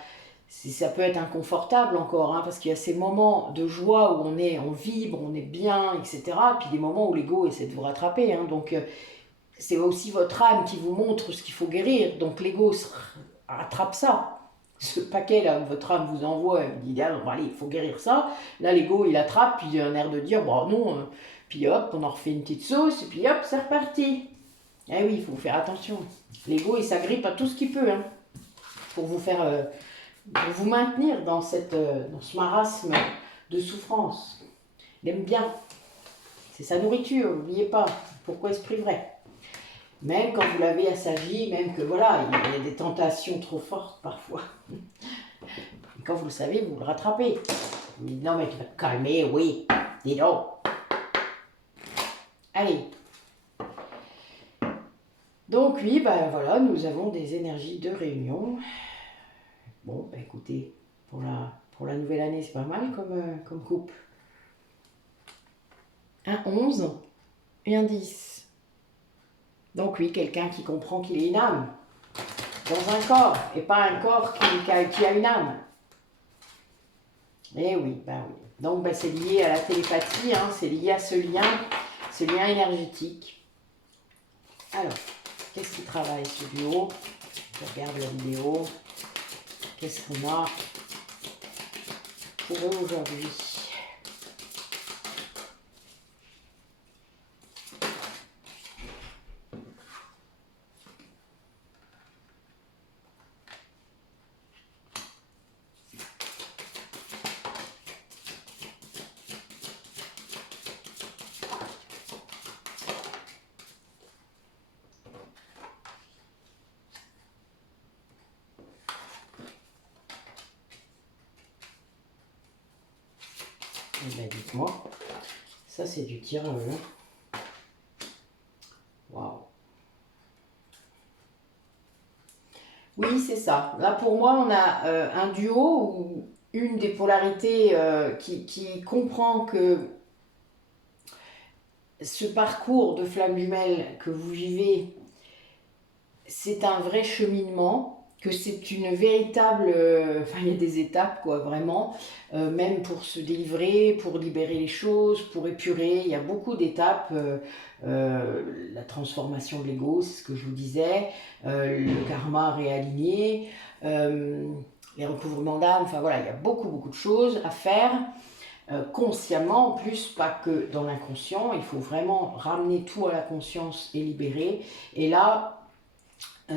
peut être inconfortable encore, hein, parce qu'il y a ces moments de joie où on vibre, on est bien, etc. Puis des moments où l'ego essaie de vous rattraper. Hein, donc c'est aussi votre âme qui vous montre ce qu'il faut guérir. Donc l'ego rattrape ça. Ce paquet là où votre âme vous envoie, il dit ah, bon, allez, il faut guérir ça. Là l'ego il attrape, puis il a un air de dire bon non, puis hop, on en refait une petite sauce, et puis hop, c'est reparti. Eh oui, il faut faire attention. L'ego il s'agrippe à tout ce qu'il peut, hein, pour vous faire. Pour vous maintenir dans ce marasme de souffrance. Il aime bien. C'est sa nourriture, n'oubliez pas. Pourquoi il se priverait? Même quand vous l'avez assagi, même que voilà, il y a des tentations trop fortes parfois. Et quand vous le savez, vous le rattrapez. Vous dites non mais tu vas te calmer, oui, dis donc. Allez. Donc oui, ben voilà, nous avons des énergies de réunion. Bon, ben écoutez, pour la nouvelle année, c'est pas mal comme coupe. Un 11 et un 10. Donc oui, quelqu'un qui comprend qu'il est une âme dans un corps, et pas un corps qui a une âme. Eh oui, ben oui. Donc ben, c'est lié à la télépathie, hein, c'est lié à ce lien énergétique. Alors, qu'est-ce qui travaille ce duo? Je regarde la vidéo. Qu'est-ce qu'on a pour eux aujourd'hui? Eh bien, dites-moi. Ça, c'est du tir à vœux. Waouh. Oui, c'est ça. Là, pour moi, on a un duo ou une des polarités qui comprend que ce parcours de flamme jumelle que vous vivez, c'est un vrai cheminement, que c'est une véritable... Enfin, il y a des étapes, quoi, vraiment. Même pour se délivrer, pour libérer les choses, pour épurer. Il y a beaucoup d'étapes. La transformation de l'ego, c'est ce que je vous disais. Le karma réaligné. Les recouvrements d'âme. Enfin, voilà, il y a beaucoup, beaucoup de choses à faire. Consciemment, en plus, pas que dans l'inconscient. Il faut vraiment ramener tout à la conscience et libérer. Et là...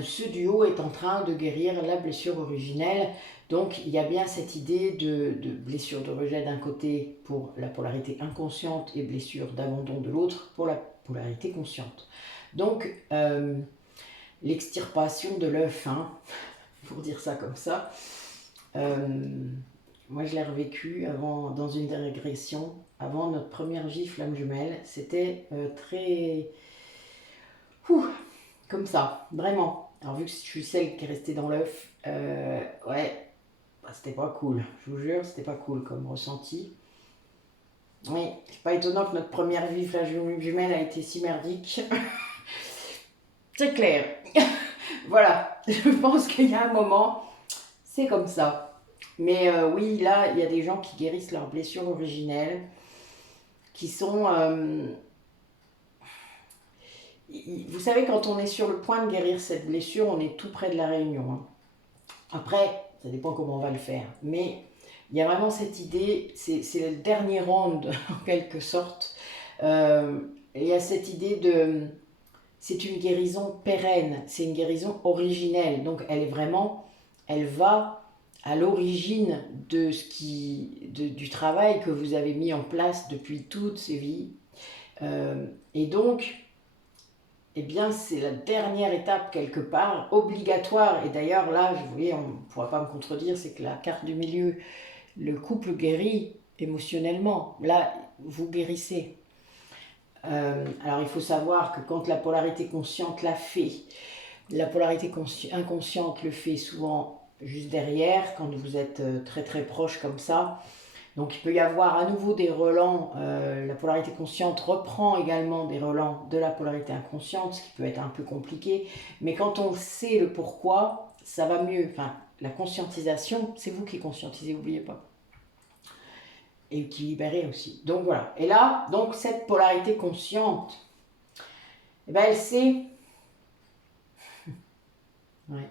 ce duo est en train de guérir la blessure originelle. Donc il y a bien cette idée de blessure de rejet d'un côté pour la polarité inconsciente et blessure d'abandon de l'autre pour la polarité consciente. Donc l'extirpation de l'œuf, hein, pour dire ça comme ça. Moi je l'ai revécu avant, dans une des régressions, avant notre première vie flamme jumelle. C'était très... comme ça, vraiment. Alors vu que je suis celle qui est restée dans l'œuf, ouais, bah, c'était pas cool. Je vous jure, c'était pas cool comme ressenti. Oui, c'est pas étonnant que notre première vie flamme jumelle a été si merdique. C'est clair. Voilà, je pense qu'il y a un moment, c'est comme ça. Mais oui, là, il y a des gens qui guérissent leurs blessures originelles, qui sont... vous savez, quand on est sur le point de guérir cette blessure, on est tout près de la réunion. Hein. Après, ça dépend comment on va le faire. Mais il y a vraiment cette idée, c'est le dernier round en quelque sorte. Il y a cette idée de... C'est une guérison pérenne, c'est une guérison originelle. Donc elle est vraiment... Elle va à l'origine de du travail que vous avez mis en place depuis toutes ces vies. Et donc... eh bien, c'est la dernière étape quelque part, obligatoire. Et d'ailleurs, là, vous voyez, on ne pourra pas me contredire, c'est que la carte du milieu, le couple guérit émotionnellement. Là, vous guérissez. Alors, il faut savoir que quand la polarité consciente l'a fait, la polarité inconsciente le fait souvent juste derrière, quand vous êtes très très proche comme ça. Donc il peut y avoir à nouveau des relents, la polarité consciente reprend également des relents de la polarité inconsciente, ce qui peut être un peu compliqué, mais quand on sait le pourquoi, ça va mieux. Enfin, la conscientisation, c'est vous qui conscientisez, n'oubliez pas. Et qui libérez aussi. Donc voilà. Et là, donc cette polarité consciente, eh ben, elle sait... Ouais.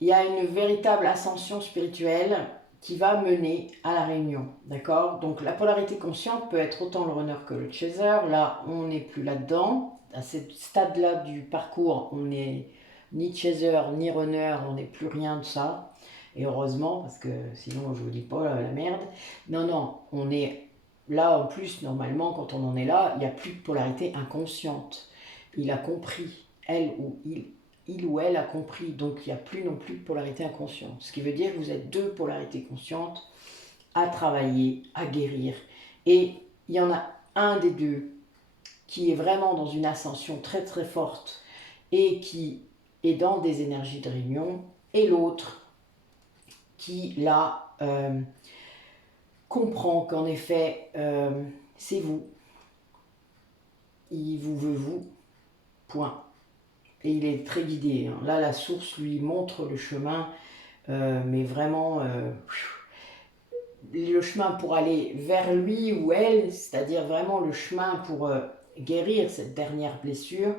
Il y a une véritable ascension spirituelle qui va mener à la réunion, d'accord? Donc la polarité consciente peut être autant le runner que le chaser. Là, on n'est plus là-dedans. À ce stade-là du parcours, on n'est ni chaser ni runner, on n'est plus rien de ça. Et heureusement, parce que sinon je vous dis pas la merde. Non, non, on est là en plus, normalement, quand on en est là, il n'y a plus de polarité inconsciente. Il a compris, elle ou il ou elle a compris, donc il n'y a plus non plus de polarité inconsciente. Ce qui veut dire que vous êtes deux polarités conscientes à travailler, à guérir. Et il y en a un des deux qui est vraiment dans une ascension très très forte et qui est dans des énergies de réunion, et l'autre qui, là, comprend qu'en effet, c'est vous. Il vous veut vous, point. Et il est très guidé. Hein. Là, la source lui montre le chemin, mais vraiment le chemin pour aller vers lui ou elle, c'est-à-dire vraiment le chemin pour guérir cette dernière blessure,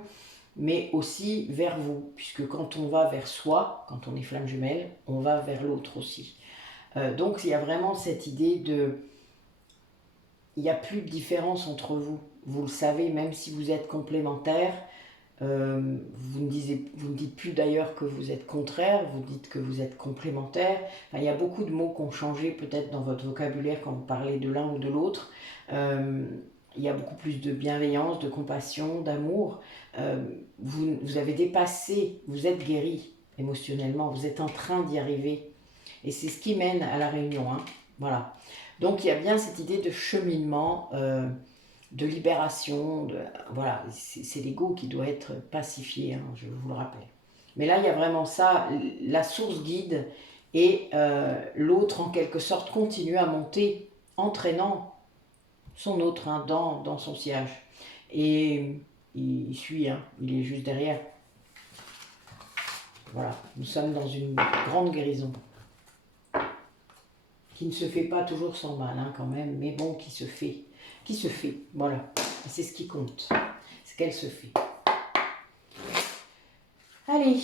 mais aussi vers vous, puisque quand on va vers soi, quand on est flamme jumelle, on va vers l'autre aussi. Donc il y a vraiment cette idée de... Il n'y a plus de différence entre vous. Vous le savez, même si vous êtes complémentaires. Vous ne dites plus d'ailleurs que vous êtes contraire, vous dites que vous êtes complémentaire. Enfin, il y a beaucoup de mots qui ont changé peut-être dans votre vocabulaire quand vous parlez de l'un ou de l'autre. Il y a beaucoup plus de bienveillance, de compassion, d'amour. Vous avez dépassé, vous êtes guéri émotionnellement, vous êtes en train d'y arriver. Et c'est ce qui mène à la réunion. Hein. Voilà. Donc il y a bien cette idée de cheminement, de libération, voilà, c'est l'ego qui doit être pacifié, hein, je vous le rappelle. Mais là, il y a vraiment ça, la source guide et l'autre, en quelque sorte, continue à monter, entraînant son autre hein, dans son sillage. Et il suit, hein, il est juste derrière. Voilà, nous sommes dans une grande guérison qui ne se fait pas toujours sans mal hein, quand même, mais bon, qui se fait, voilà. C'est ce qui compte, c'est qu'elle se fait. Allez,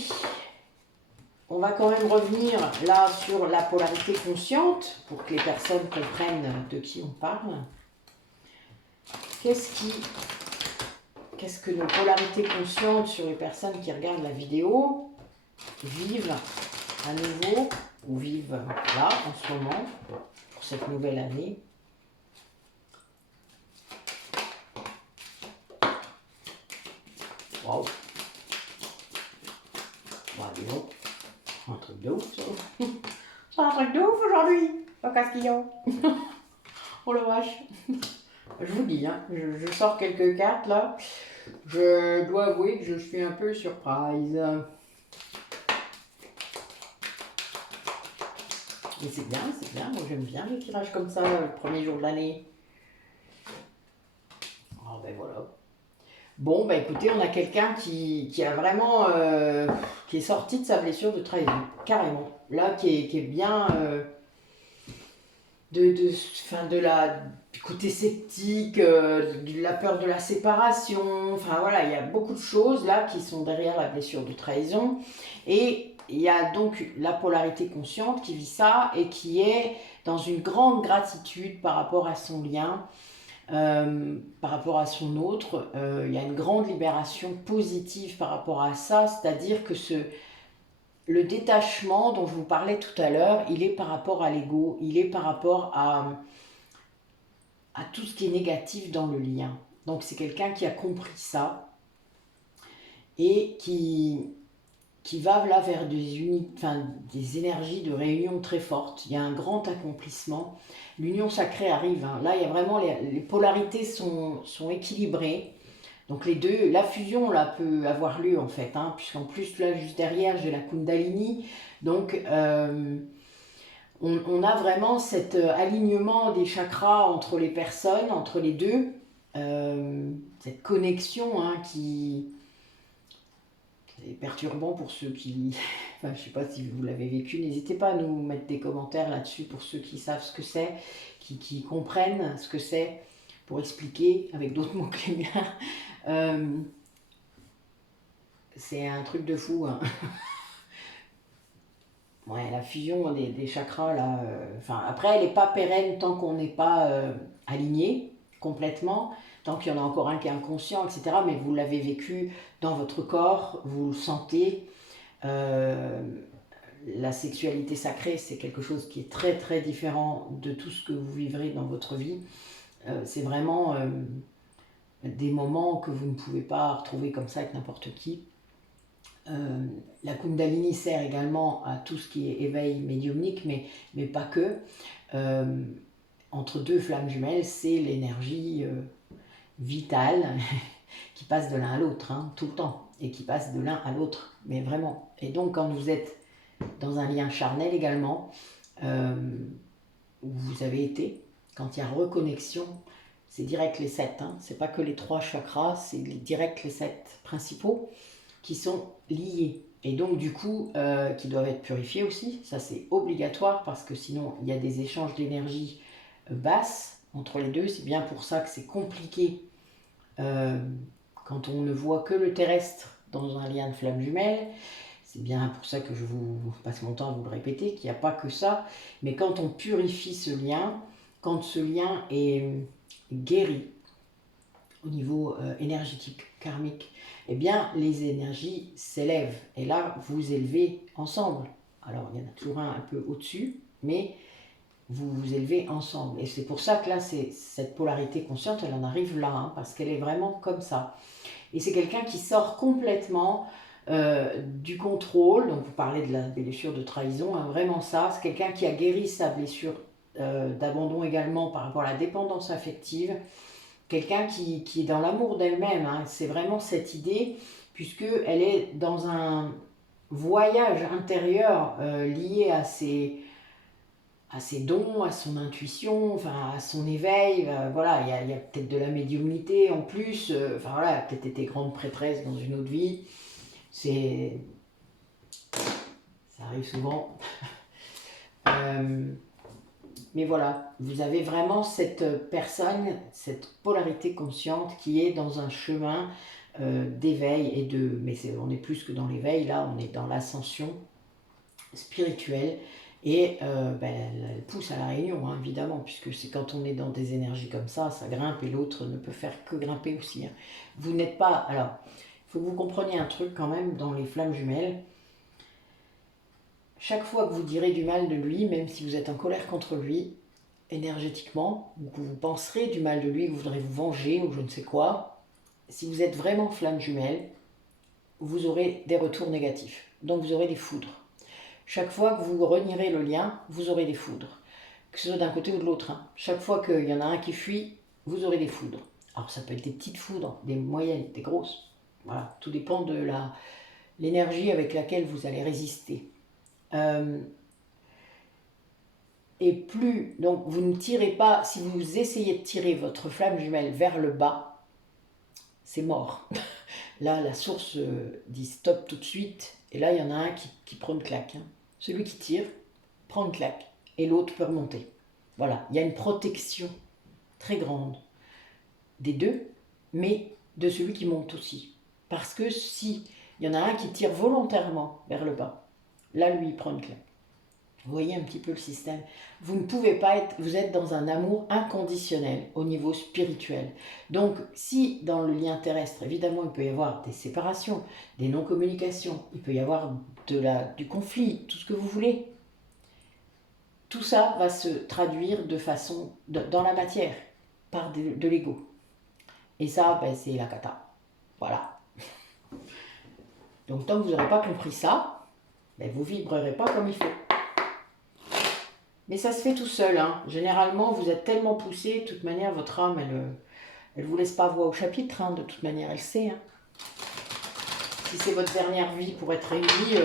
on va quand même revenir là sur la polarité consciente pour que les personnes comprennent de qui on parle. Qu'est-ce que nos polarités conscientes sur les personnes qui regardent la vidéo vivent à nouveau ou vivent là en ce moment pour cette nouvelle année? Waouh! Bah, dis donc, un truc de ouf ça! C'est un truc de ouf aujourd'hui! Oh, qu'est-ce qu'il y a? Oh la vache! Je vous dis, hein, je sors quelques cartes là. Je dois avouer que je suis un peu surprise. Mais c'est bien, moi j'aime bien les tirages comme ça, le premier jour de l'année. Oh ben voilà. Bon, bah écoutez, on a quelqu'un qui a vraiment, qui est sorti de sa blessure de trahison, carrément. Là, qui est bien du côté sceptique, de la peur de la séparation. Enfin voilà, il y a beaucoup de choses là qui sont derrière la blessure de trahison. Et il y a donc la polarité consciente qui vit ça et qui est dans une grande gratitude par rapport à son lien. Par rapport à son autre, il y a une grande libération positive par rapport à ça, c'est-à-dire que le détachement dont je vous parlais tout à l'heure, il est par rapport à l'ego, il est par rapport à tout ce qui est négatif dans le lien. Donc c'est quelqu'un qui a compris ça et qui va là vers des énergies de réunion très fortes. Il y a un grand accomplissement. L'union sacrée arrive. Hein. Là, il y a vraiment les polarités sont équilibrées. Donc les deux, la fusion là peut avoir lieu en fait, hein, puisqu'en plus là juste derrière j'ai la Kundalini. Donc on a vraiment cet alignement des chakras entre les personnes, entre les deux, cette connexion hein, qui est perturbant pour ceux qui... Enfin, je ne sais pas si vous l'avez vécu, n'hésitez pas à nous mettre des commentaires là-dessus pour ceux qui savent ce que c'est, qui comprennent ce que c'est, pour expliquer avec d'autres mots que les miens. C'est un truc de fou. Hein. Ouais, la fusion des chakras, là, après, elle n'est pas pérenne tant qu'on n'est pas aligné complètement, tant qu'il y en a encore un qui est inconscient, etc. Mais vous l'avez vécu dans votre corps, vous le sentez. La sexualité sacrée, c'est quelque chose qui est très très différent de tout ce que vous vivrez dans votre vie. C'est vraiment des moments que vous ne pouvez pas retrouver comme ça avec n'importe qui. La Kundalini sert également à tout ce qui est éveil médiumnique, mais pas que. Entre deux flammes jumelles, c'est l'énergie vitale qui passe de l'un à l'autre, hein, tout le temps, et qui passe de l'un à l'autre, mais vraiment. Et donc quand vous êtes dans un lien charnel également, où vous avez été, quand il y a reconnexion, c'est direct les 7, hein, c'est pas que les 3 chakras, c'est direct les 7 principaux qui sont liés et donc du coup qui doivent être purifiés aussi, ça c'est obligatoire parce que sinon il y a des échanges d'énergie basses entre les deux, c'est bien pour ça que c'est compliqué quand on ne voit que le terrestre dans un lien de flamme jumelle, c'est bien pour ça que je vous passe mon temps à vous le répéter, qu'il n'y a pas que ça, mais quand on purifie ce lien, quand ce lien est guéri au niveau énergétique, karmique, eh bien les énergies s'élèvent et là vous élevez ensemble. Alors il y en a toujours un peu au-dessus, mais vous vous élevez ensemble. Et c'est pour ça que là, cette polarité consciente, elle en arrive là, hein, parce qu'elle est vraiment comme ça. Et c'est quelqu'un qui sort complètement du contrôle. Donc vous parlez de la blessure de trahison, hein, vraiment ça. C'est quelqu'un qui a guéri sa blessure d'abandon également par rapport à la dépendance affective. Quelqu'un qui est dans l'amour d'elle-même, hein. C'est vraiment cette idée, puisqu'elle est dans un voyage intérieur lié à ses dons, à son intuition, enfin, à son éveil. Voilà, il y a peut-être de la médiumnité en plus. Enfin voilà, elle a peut-être été grande prêtresse dans une autre vie. Ça arrive souvent. Mais voilà, vous avez vraiment cette personne, cette polarité consciente qui est dans un chemin d'éveil et de... Mais on est plus que dans l'éveil, là, on est dans l'ascension spirituelle. Et elle pousse à la réunion, hein, évidemment, puisque c'est quand on est dans des énergies comme ça grimpe et l'autre ne peut faire que grimper aussi. Hein. Vous n'êtes pas... Alors, il faut que vous compreniez un truc quand même dans les flammes jumelles. Chaque fois que vous direz du mal de lui, même si vous êtes en colère contre lui, énergétiquement, ou que vous penserez du mal de lui, que vous voudrez vous venger ou je ne sais quoi, si vous êtes vraiment flamme jumelle, vous aurez des retours négatifs. Donc vous aurez des foudres. Chaque fois que vous renierez le lien, vous aurez des foudres. Que ce soit d'un côté ou de l'autre. Hein. Chaque fois qu'il y en a un qui fuit, vous aurez des foudres. Alors ça peut être des petites foudres, des moyennes, des grosses. Voilà, tout dépend de l'énergie avec laquelle vous allez résister. Et plus, donc vous ne tirez pas, si vous essayez de tirer votre flamme jumelle vers le bas, c'est mort. Là, la source dit stop tout de suite, et là, il y en a un qui prend une claque. Hein. Celui qui tire prend une claque, et l'autre peut remonter. Voilà, il y a une protection très grande des deux, mais de celui qui monte aussi. Parce que si il y en a un qui tire volontairement vers le bas, là, lui, il prend une claque. Vous voyez un petit peu le système. Vous ne pouvez pas être, vous êtes dans un amour inconditionnel au niveau spirituel. Donc, si dans le lien terrestre, évidemment, il peut y avoir des séparations, des non-communications, il peut y avoir du conflit, tout ce que vous voulez, tout ça va se traduire de façon, dans la matière, par de l'ego. Et ça, c'est la cata. Voilà. Donc, tant que vous n'aurez pas compris ça, vous ne vibrerez pas comme il faut. Mais ça se fait tout seul. Hein. Généralement, vous êtes tellement poussé, de toute manière, votre âme, elle vous laisse pas voix au chapitre. Hein. De toute manière, elle sait. Hein. Si c'est votre dernière vie pour être réunie,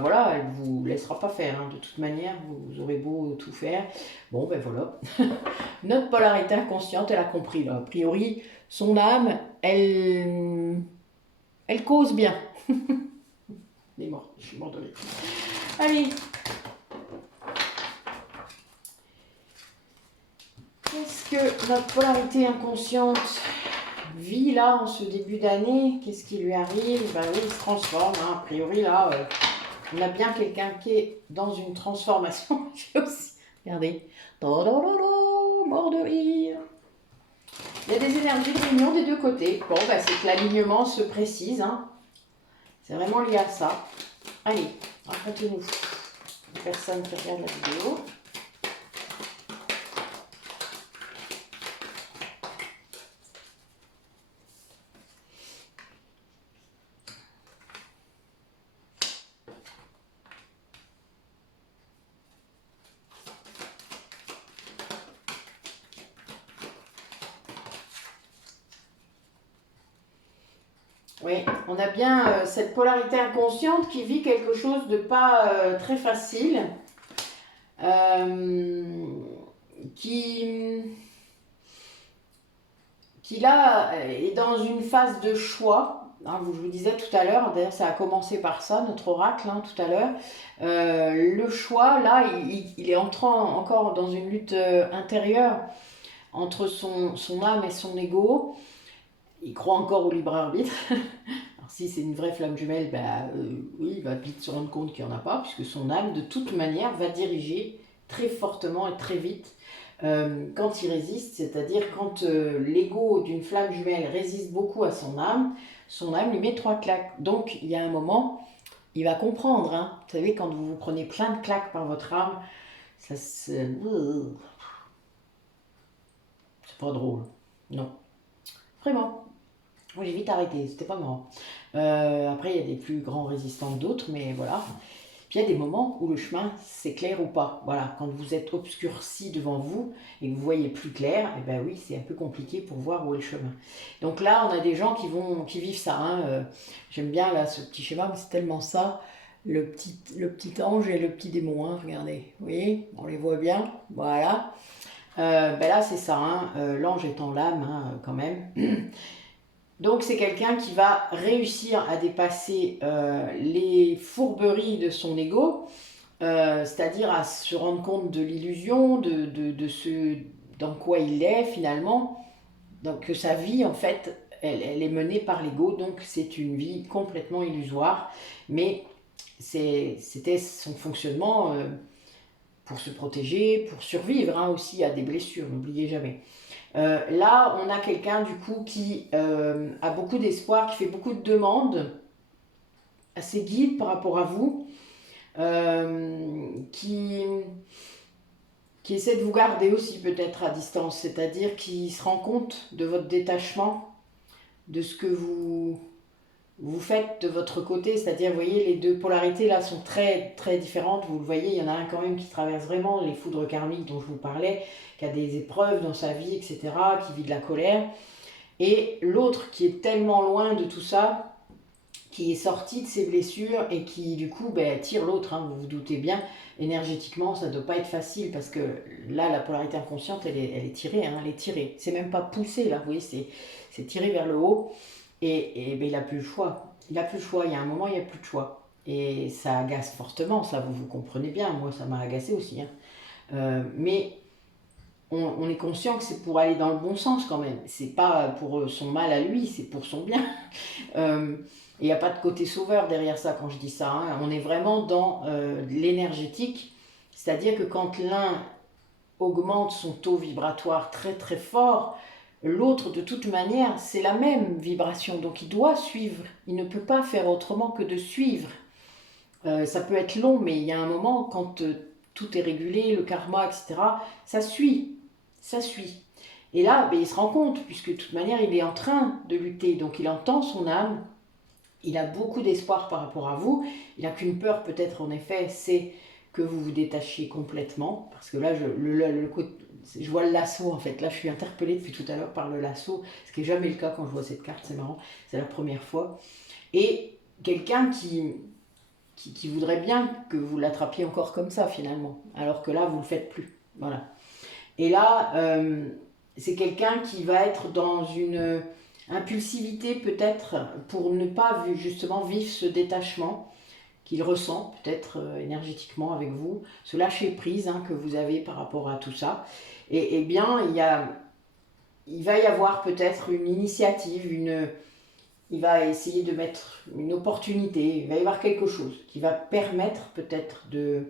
voilà, elle vous laissera pas faire. Hein. De toute manière, vous aurez beau tout faire. Bon, voilà. Notre polarité inconsciente, elle a compris. Là. A priori, son âme, elle cause bien. Elle est morte. Je suis morte de rire. Allez. Qu'est-ce que notre polarité inconsciente vit là en ce début d'année? Qu'est-ce qui lui arrive? Oui, il se transforme. Hein. A priori, là, on a bien quelqu'un qui est dans une transformation. J'ai aussi. Regardez. Mort de rire. Il y a des énergies de réunion des deux côtés. Bon, c'est que l'alignement se précise. Hein. C'est vraiment lié à ça. Allez, racontez-nous. Personne qui regarde la vidéo. Oui, on a bien cette polarité inconsciente qui vit quelque chose de pas très facile, qui là est dans une phase de choix. Hein, je vous disais tout à l'heure, d'ailleurs ça a commencé par ça, notre oracle, hein, tout à l'heure. Le choix, là, il est entrant encore dans une lutte intérieure entre son âme et son ego. Il croit encore au libre arbitre. Alors, si c'est une vraie flamme jumelle, oui, il va vite se rendre compte qu'il n'y en a pas, puisque son âme, de toute manière, va diriger très fortement et très vite quand il résiste, c'est-à-dire quand l'ego d'une flamme jumelle résiste beaucoup à son âme lui met 3 claques. Donc, il y a un moment, il va comprendre. Hein. Vous savez, quand vous vous prenez plein de claques par votre âme, ça c'est pas drôle. Non. Vraiment. Oui, j'ai vite arrêté, c'était pas marrant. Après, il y a des plus grands résistants que d'autres, mais voilà. Puis il y a des moments où le chemin, c'est clair ou pas. Voilà, quand vous êtes obscurci devant vous et que vous voyez plus clair, et ben oui, c'est un peu compliqué pour voir où est le chemin. Donc là, on a des gens qui vivent ça. Hein. J'aime bien là ce petit schéma, mais c'est tellement ça. Le petit ange et le petit démon, hein, regardez. Vous voyez, on les voit bien. Voilà. Ben là, c'est ça. Hein. L'ange étant l'âme, hein, quand même. Donc c'est quelqu'un qui va réussir à dépasser les fourberies de son ego, c'est-à-dire à se rendre compte de l'illusion, de ce dans quoi il est finalement, donc que sa vie en fait, elle est menée par l'ego, donc c'est une vie complètement illusoire, mais c'était son fonctionnement pour se protéger, pour survivre hein, aussi à des blessures, n'oubliez jamais. Là, on a quelqu'un du coup qui a beaucoup d'espoir, qui fait beaucoup de demandes à ses guides par rapport à vous, qui essaie de vous garder aussi peut-être à distance, c'est-à-dire qui se rend compte de votre détachement, de ce que vous faites de votre côté, c'est-à-dire, vous voyez, les deux polarités là sont très très différentes, vous le voyez, il y en a un quand même qui traverse vraiment les foudres karmiques dont je vous parlais, qui a des épreuves dans sa vie, etc., qui vit de la colère, et l'autre qui est tellement loin de tout ça, qui est sorti de ses blessures et qui du coup ben, tire l'autre, hein, vous vous doutez bien, énergétiquement ça ne doit pas être facile parce que là la polarité inconsciente elle est tirée, hein, elle est tirée, c'est même pas poussé là, vous voyez, c'est tiré vers le haut et ben, il n'a plus le choix, il n'a plus le choix, il y a un moment il n'y a plus de choix et ça agace fortement, ça vous comprenez bien, moi ça m'a agacé aussi, hein. Mais on est conscient que c'est pour aller dans le bon sens quand même, c'est pas pour son mal à lui, c'est pour son bien. Il n'y a pas de côté sauveur derrière ça quand je dis ça. Hein. On est vraiment dans l'énergétique, c'est-à-dire que quand l'un augmente son taux vibratoire très très fort, l'autre de toute manière c'est la même vibration, donc il doit suivre. Il ne peut pas faire autrement que de suivre. Ça peut être long, mais il y a un moment quand tout est régulé, le karma, etc., ça suit, ça suit. Et là, ben, il se rend compte, puisque de toute manière il est en train de lutter, donc il entend son âme. Il a beaucoup d'espoir par rapport à vous. Il n'a qu'une peur peut-être en effet, c'est que vous vous détachiez complètement. Parce que là, je vois le lasso en fait. Là, je suis interpellée depuis tout à l'heure par le lasso. Ce qui n'est jamais le cas quand je vois cette carte, c'est marrant. C'est la première fois. Et quelqu'un qui voudrait bien que vous l'attrapiez encore comme ça finalement. Alors que là, vous ne le faites plus. Voilà. Et là, c'est quelqu'un qui va être dans une impulsivité peut-être pour ne pas justement vivre ce détachement qu'il ressent peut-être énergétiquement avec vous, ce lâcher prise hein, que vous avez par rapport à tout ça. Et bien, il va y avoir peut-être une initiative, il va essayer de mettre une opportunité, il va y avoir quelque chose qui va permettre peut-être de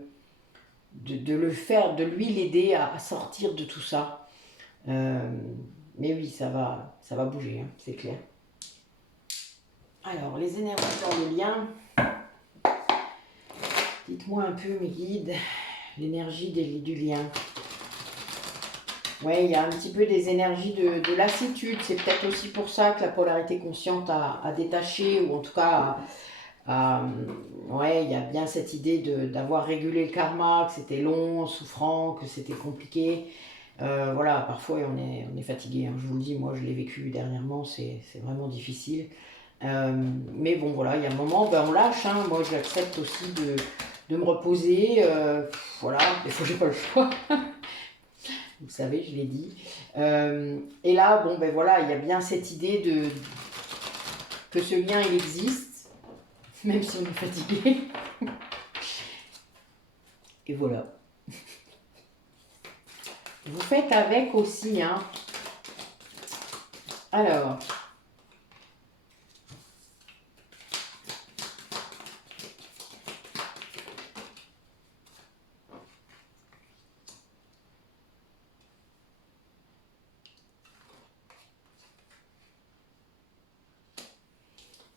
le faire, de lui l'aider à sortir de tout ça. Mais oui, ça va bouger, hein, c'est clair. Alors, les énergies dans le lien. Dites-moi un peu, mes guides, l'énergie du lien. Ouais, il y a un petit peu des énergies de lassitude. C'est peut-être aussi pour ça que la polarité consciente a détaché, ou en tout cas, ouais, il y a bien cette idée d'avoir régulé le karma, que c'était long, souffrant, que c'était compliqué. Voilà, parfois on est fatigué, hein, je vous le dis, moi je l'ai vécu dernièrement, c'est vraiment difficile. Mais bon, voilà, il y a un moment, ben, on lâche, hein, moi j'accepte aussi de me reposer, voilà, des fois j'ai pas le choix. Vous savez, je l'ai dit. Et là, bon, ben voilà, il y a bien cette idée que ce lien, il existe, même si on est fatigué. Et voilà. Vous faites avec aussi, hein. Alors.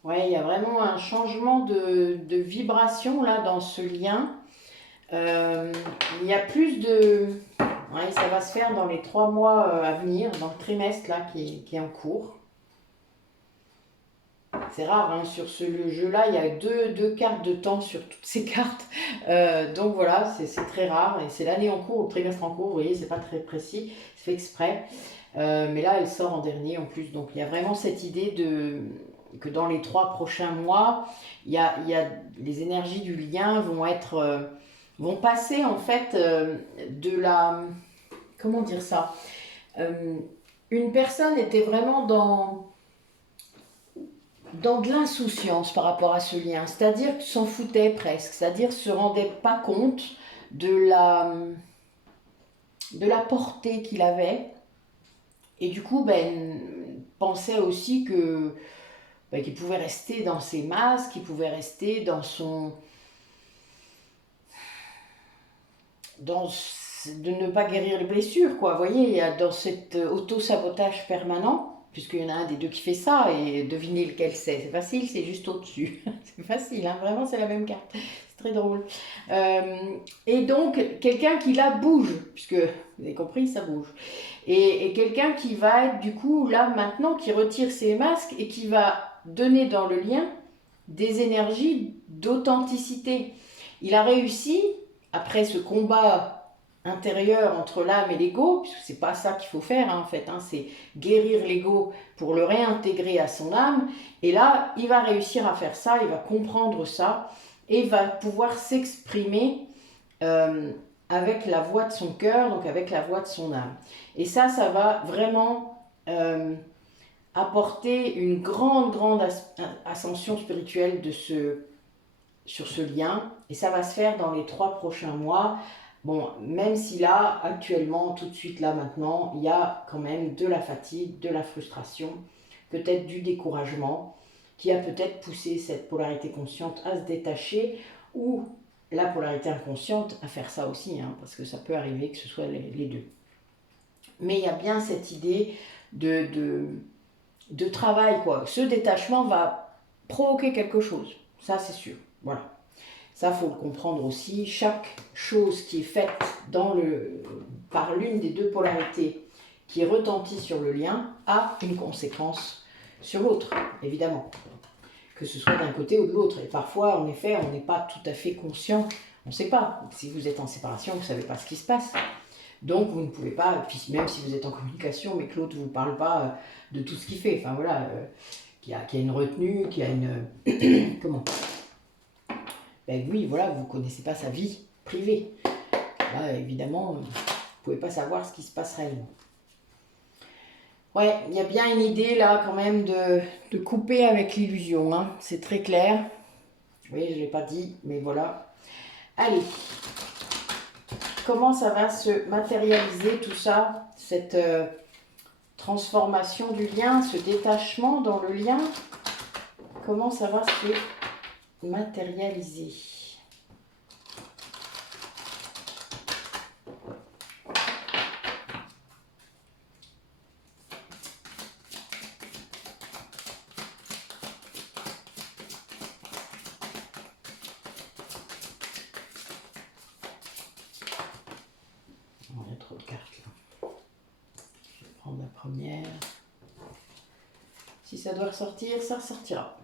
Ouais, il y a vraiment un changement de vibration là dans ce lien. Il y a plus de... Ouais, ça va se faire dans les 3 mois à venir, dans le trimestre là qui est en cours. C'est rare, hein, sur ce jeu-là, il y a deux cartes de temps sur toutes ces cartes. Donc voilà, c'est très rare. Et c'est l'année en cours, le trimestre en cours, vous voyez, c'est pas très précis, c'est fait exprès. Mais là, elle sort en dernier en plus. Donc il y a vraiment cette idée que dans les 3 prochains mois, les énergies du lien vont passer en fait de la... Comment dire ça? Une personne était vraiment dans de l'insouciance par rapport à ce lien, c'est-à-dire s'en foutait presque, c'est-à-dire se rendait pas compte de la portée qu'il avait, et du coup pensait aussi qu'il pouvait rester dans ses masques, qu'il pouvait rester de ne pas guérir les blessures, quoi. Vous voyez, il y a dans cet auto-sabotage permanent, puisqu'il y en a un des deux qui fait ça, et devinez lequel c'est facile, c'est juste au-dessus. C'est facile, hein, vraiment, c'est la même carte. C'est très drôle. Et donc, quelqu'un qui là bouge, puisque, vous avez compris, ça bouge. Et quelqu'un qui va être, du coup, là, maintenant, qui retire ses masques et qui va donner dans le lien des énergies d'authenticité. Il a réussi, après ce combat intérieur entre l'âme et l'ego, puisque c'est pas ça qu'il faut faire hein, en fait, hein, c'est guérir l'ego pour le réintégrer à son âme, et là il va réussir à faire ça, il va comprendre ça, et va pouvoir s'exprimer avec la voix de son cœur, donc avec la voix de son âme. Et ça va vraiment apporter une grande ascension spirituelle sur ce lien, et ça va se faire dans les 3 prochains mois. Bon, même si là, actuellement, tout de suite, là, maintenant, il y a quand même de la fatigue, de la frustration, peut-être du découragement, qui a peut-être poussé cette polarité consciente à se détacher, ou la polarité inconsciente à faire ça aussi, hein, parce que ça peut arriver que ce soit les deux. Mais il y a bien cette idée de travail, quoi. Ce détachement va provoquer quelque chose, ça c'est sûr, voilà. Ça, il faut le comprendre aussi. Chaque chose qui est faite par l'une des deux polarités qui retentit sur le lien a une conséquence sur l'autre, évidemment. Que ce soit d'un côté ou de l'autre. Et parfois, en effet, on n'est pas tout à fait conscient. On ne sait pas. Si vous êtes en séparation, vous ne savez pas ce qui se passe. Donc, vous ne pouvez pas, puis même si vous êtes en communication, mais que l'autre ne vous parle pas de tout ce qu'il fait. Enfin, voilà, qu'il y a une retenue, qu'il y a une... Comment ? Ben oui, voilà, vous ne connaissez pas sa vie privée. Là, évidemment, vous ne pouvez pas savoir ce qui se passe réellement. Ouais, il y a bien une idée là quand même de couper avec l'illusion, hein. C'est très clair. Oui, je ne l'ai pas dit, mais voilà. Allez, comment ça va se matérialiser tout ça, cette transformation du lien, ce détachement dans le lien, comment ça va se matérialiser? Il y a trop de cartes là. Je vais prendre la première. Si ça doit ressortir, ça ressortira.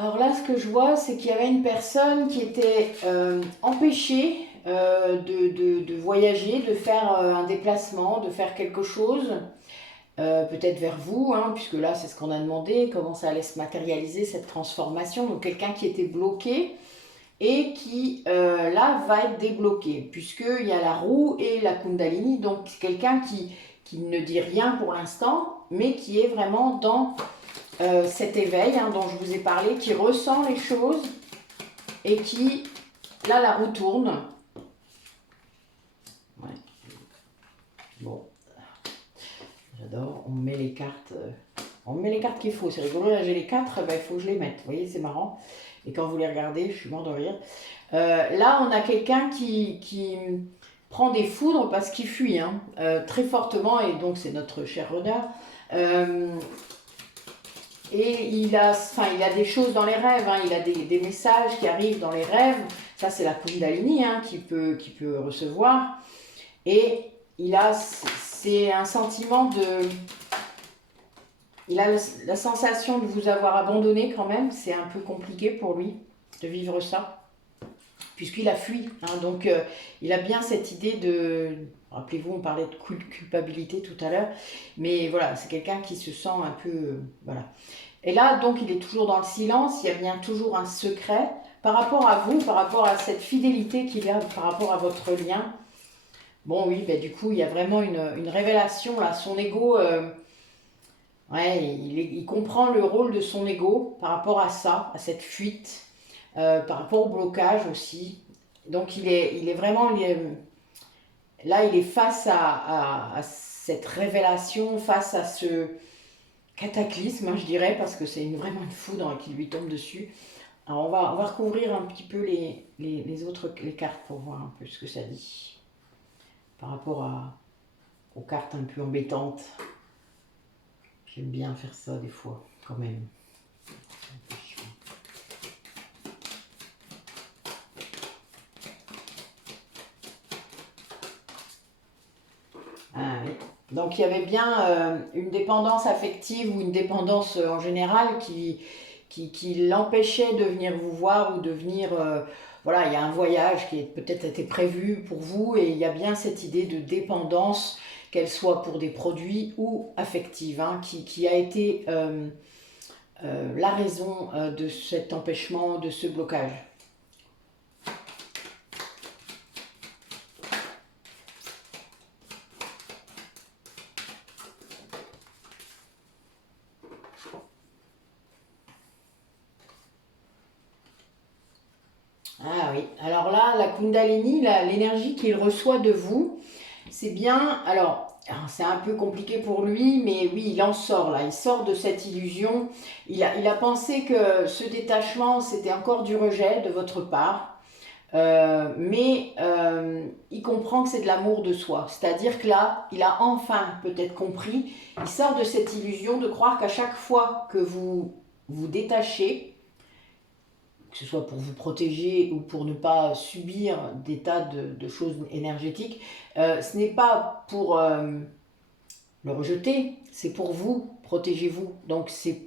Alors là, ce que je vois, c'est qu'il y avait une personne qui était empêchée de voyager, de faire un déplacement, de faire quelque chose, peut-être vers vous, hein, puisque là, c'est ce qu'on a demandé, comment ça allait se matérialiser, cette transformation. Donc quelqu'un qui était bloqué et qui, là, va être débloqué, puisqu'il y a la roue et la Kundalini. Donc quelqu'un qui ne dit rien pour l'instant, mais qui est vraiment dans... cet éveil hein, dont je vous ai parlé, qui ressent les choses et qui, là, la roue tourne. Ouais. Bon, j'adore, on met les cartes On met les cartes qu'il faut. C'est rigolo, là j'ai les 4, ben, il faut que je les mette. Vous voyez, c'est marrant. Et quand vous les regardez, je suis mort de rire. Là, on a quelqu'un qui prend des foudres parce qu'il fuit hein, très fortement. Et donc, c'est notre cher renard. Et il a des choses dans les rêves, hein, il a des messages qui arrivent dans les rêves. Ça, c'est la Kundalini hein, qui peut recevoir. Et c'est un sentiment de... Il a la sensation de vous avoir abandonné quand même. C'est un peu compliqué pour lui de vivre ça, puisqu'il a fui. Hein, donc, il a bien cette idée de... Rappelez-vous, on parlait de culpabilité tout à l'heure. Mais voilà, c'est quelqu'un qui se sent un peu... voilà. Et là, donc, il est toujours dans le silence. Il y a bien toujours un secret par rapport à vous, par rapport à cette fidélité qu'il a, par rapport à votre lien. Bon, oui, ben, du coup, il y a vraiment une révélation, là. Son ego... ouais, il comprend le rôle de son ego par rapport à ça, à cette fuite, par rapport au blocage aussi. Donc il est vraiment, là il est face à cette révélation, face à ce cataclysme, hein, je dirais, parce que c'est vraiment une foudre qui lui tombe dessus. Alors on va recouvrir un petit peu les autres les cartes pour voir un peu ce que ça dit par rapport aux cartes un peu embêtantes. J'aime bien faire ça des fois, quand même. Ah, oui. Donc il y avait bien une dépendance affective ou une dépendance en général qui l'empêchait de venir vous voir ou de venir... voilà, il y a un voyage qui peut-être été prévu pour vous et il y a bien cette idée de dépendance, qu'elle soit pour des produits ou affective, hein, qui a été la raison de cet empêchement, de ce blocage. Ah oui, alors là, la Kundalini, l'énergie qu'il reçoit de vous, c'est bien, alors c'est un peu compliqué pour lui, mais oui, il en sort là, il sort de cette illusion. Il a pensé que ce détachement, c'était encore du rejet de votre part, mais il comprend que c'est de l'amour de soi. C'est-à-dire que là, il a enfin peut-être compris, il sort de cette illusion de croire qu'à chaque fois que vous vous détachez, que ce soit pour vous protéger ou pour ne pas subir des tas de choses énergétiques, ce n'est pas pour le rejeter, c'est pour vous, protégez-vous. Donc c'est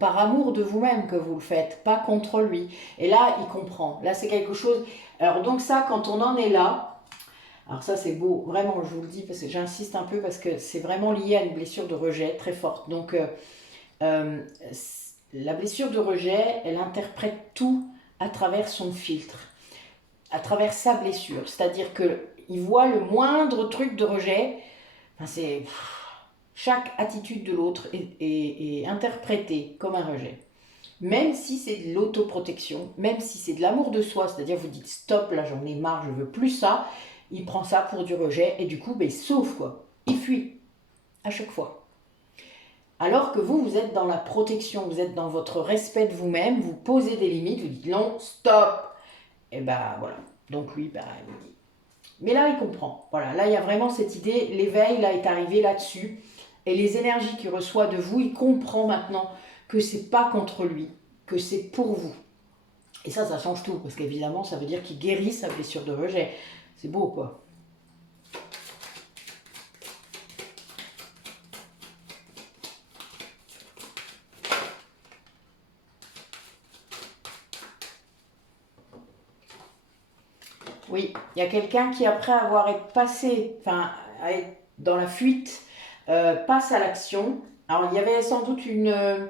par amour de vous-même que vous le faites, pas contre lui. Et là, il comprend. Là, c'est quelque chose... Alors donc ça, quand on en est là, alors ça c'est beau, vraiment, je vous le dis, parce que j'insiste un peu, parce que c'est vraiment lié à une blessure de rejet très forte. Donc euh, la blessure de rejet, elle interprète tout à travers son filtre, à travers sa blessure. C'est-à-dire qu'il voit le moindre truc de rejet, enfin, chaque attitude de l'autre est interprétée comme un rejet. Même si c'est de l'autoprotection, même si c'est de l'amour de soi, c'est-à-dire vous dites stop, là j'en ai marre, je veux plus ça, il prend ça pour du rejet et du coup, ben, il sauve quoi. Il fuit à chaque fois. Alors que vous, vous êtes dans la protection, vous êtes dans votre respect de vous-même, vous posez des limites, vous dites non, stop. Et ben voilà. Donc oui, ben, mais là il comprend. Voilà, là il y a vraiment cette idée, l'éveil là est arrivé là-dessus. Et les énergies qu'il reçoit de vous, il comprend maintenant que c'est pas contre lui, que c'est pour vous. Et ça change tout, parce qu'évidemment, ça veut dire qu'il guérit sa blessure de rejet. C'est beau, quoi. Oui, il y a quelqu'un qui, après avoir été passé, enfin, être dans la fuite, passe à l'action. Alors, il y avait sans doute une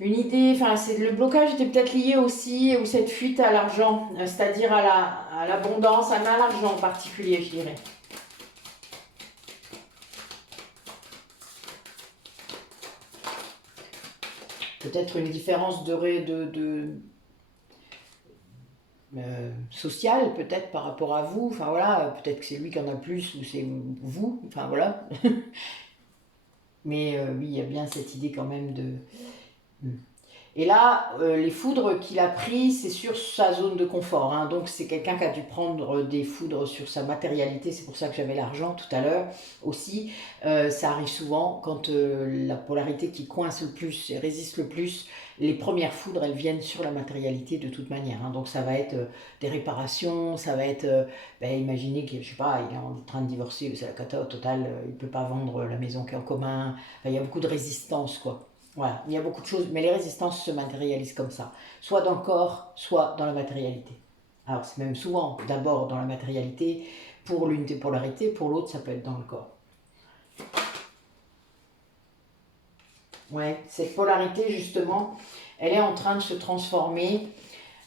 idée, enfin, le blocage était peut-être lié aussi, ou cette fuite à l'argent, c'est-à-dire à l'abondance, à l'argent en particulier, je dirais. Peut-être une différence sociale, peut-être par rapport à vous, enfin voilà, peut-être que c'est lui qui en a plus, ou c'est vous, enfin voilà. Mais oui, il y a bien cette idée quand même de... Hmm. Et là, les foudres qu'il a pris, c'est sur sa zone de confort, hein. Donc c'est quelqu'un qui a dû prendre des foudres sur sa matérialité. C'est pour ça que j'avais l'argent tout à l'heure aussi. Ça arrive souvent quand la polarité qui coince le plus et résiste le plus, les premières foudres, elles viennent sur la matérialité de toute manière, hein. Donc ça va être des réparations, ça va être... imaginez que, je sais pas, il est en train de divorcer, c'est la cata au total, il ne peut pas vendre la maison qui est en commun. Enfin, il y a beaucoup de résistance, quoi. Voilà, il y a beaucoup de choses, mais les résistances se matérialisent comme ça, soit dans le corps, soit dans la matérialité. Alors c'est même souvent d'abord dans la matérialité, pour l'une des polarités, pour l'autre ça peut être dans le corps. Ouais, cette polarité justement, elle est en train de se transformer.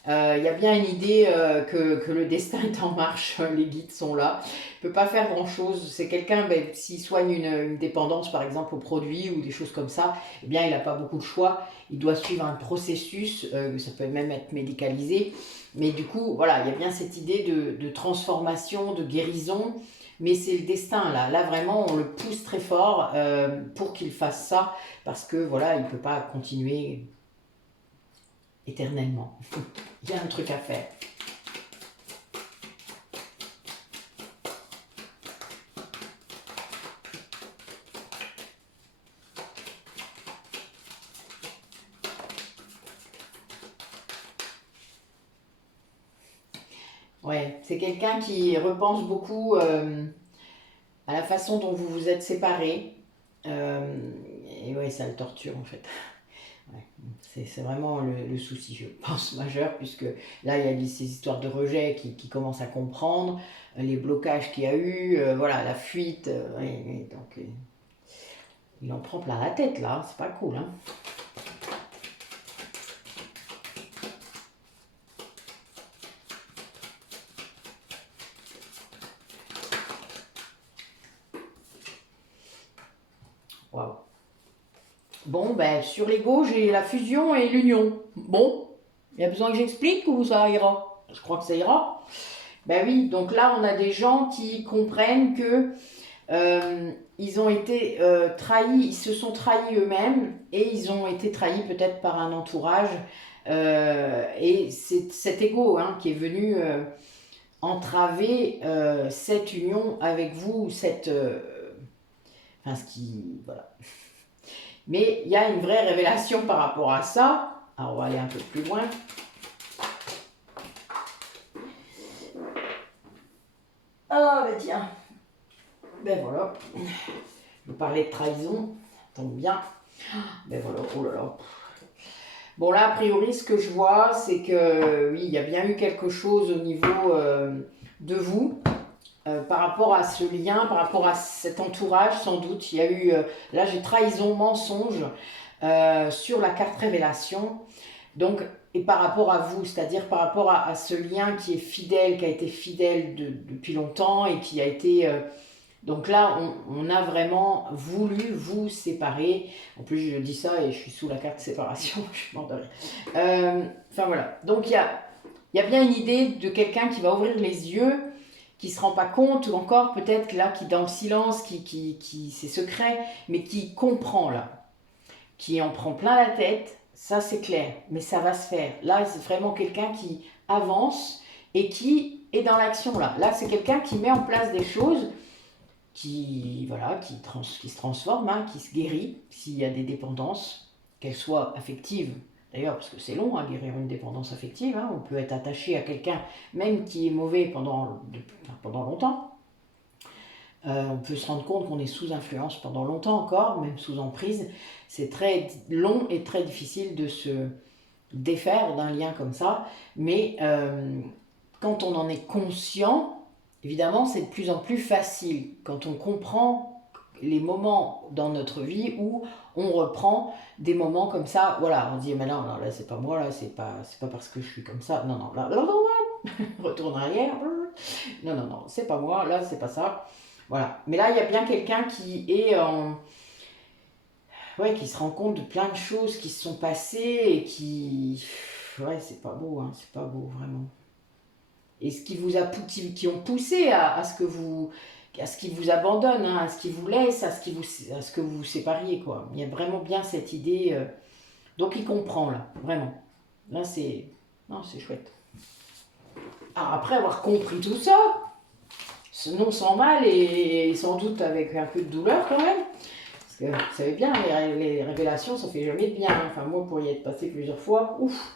Il y a bien une idée que le destin est en marche, les guides sont là. Il ne peut pas faire grand-chose. C'est quelqu'un, s'il soigne une dépendance par exemple aux produits ou des choses comme ça, eh bien il n'a pas beaucoup de choix. Il doit suivre un processus, ça peut même être médicalisé. Mais du coup, voilà, il y a bien cette idée de transformation, de guérison. Mais c'est le destin là. Là vraiment, on le pousse très fort pour qu'il fasse ça parce que voilà, il ne peut pas continuer éternellement. Il y a un truc à faire. Ouais, c'est quelqu'un qui repense beaucoup à la façon dont vous vous êtes séparés. Euh, et ouais, ça le torture en fait. Ouais, c'est vraiment le souci, je pense, majeur, puisque là, il y a ces histoires de rejet qui commencent à comprendre, les blocages qu'il y a eu, voilà, la fuite. Ouais, ouais, donc, il en prend plein la tête, là, c'est pas cool, hein. Waouh. Bon, ben, sur l'ego, j'ai la fusion et l'union. Bon, il y a besoin que j'explique ou ça ira? Je crois que ça ira. Ben oui, donc là, on a des gens qui comprennent que ils ont été trahis, ils se sont trahis eux-mêmes et ils ont été trahis peut-être par un entourage. Et c'est cet ego hein, qui est venu entraver cette union avec vous, cette... enfin, ce qui... Voilà. Mais il y a une vraie révélation par rapport à ça. Alors, on va aller un peu plus loin. Ah, ben tiens. Ben voilà. Je parlais de trahison. Ça tombe bien. Ben voilà, oh là là. Bon là, a priori, ce que je vois, c'est que oui, il y a bien eu quelque chose au niveau de vous, par rapport à ce lien, par rapport à cet entourage, sans doute. Il y a eu, là j'ai trahison, mensonge sur la carte révélation. Donc, et par rapport à vous, c'est-à-dire par rapport à ce lien qui est fidèle, qui a été fidèle depuis longtemps et qui a été... donc là, on a vraiment voulu vous séparer. En plus, je dis ça et je suis sous la carte séparation. Je suis mort de rire. Enfin voilà. Donc il y a bien une idée de quelqu'un qui va ouvrir les yeux, qui ne se rend pas compte, ou encore peut-être là, qui est dans le silence, qui c'est secret, mais qui comprend là, qui en prend plein la tête. Ça, c'est clair, mais ça va se faire. Là, c'est vraiment quelqu'un qui avance et qui est dans l'action là. Là, c'est quelqu'un qui met en place des choses voilà, qui se transforme, hein, qui se guérit s'il y a des dépendances, qu'elles soient affectives. D'ailleurs, parce que c'est long à guérir une dépendance affective, hein, on peut être attaché à quelqu'un, même qui est mauvais pendant longtemps. On peut se rendre compte qu'on est sous influence pendant longtemps encore, même sous emprise. C'est très long et très difficile de se défaire d'un lien comme ça, mais quand on en est conscient, évidemment, c'est de plus en plus facile quand on comprend les moments dans notre vie où on reprend des moments comme ça. Voilà, on dit, mais non, non là, c'est pas moi, là, c'est pas parce que je suis comme ça. Non, non, là, retourne arrière. Non, non, non, c'est pas moi, là, c'est pas ça. Voilà. Mais là, il y a bien quelqu'un qui est en... Ouais, qui se rend compte de plein de choses qui se sont passées et qui... Ouais, c'est pas beau, hein, c'est pas beau, vraiment. Et ce qui vous a qui ont poussé à ce que vous à ce qui vous abandonne, hein, à ce qui vous laisse, à ce que vous vous sépariez, quoi. Il y a vraiment bien cette idée. Donc il comprend, là, vraiment. Là, c'est... Non, c'est chouette. Alors, après avoir compris tout ça, non sans mal et sans doute avec un peu de douleur quand même, parce que vous savez bien, les révélations, ça fait jamais de bien. Enfin, moi, pour y être passé plusieurs fois, ouf,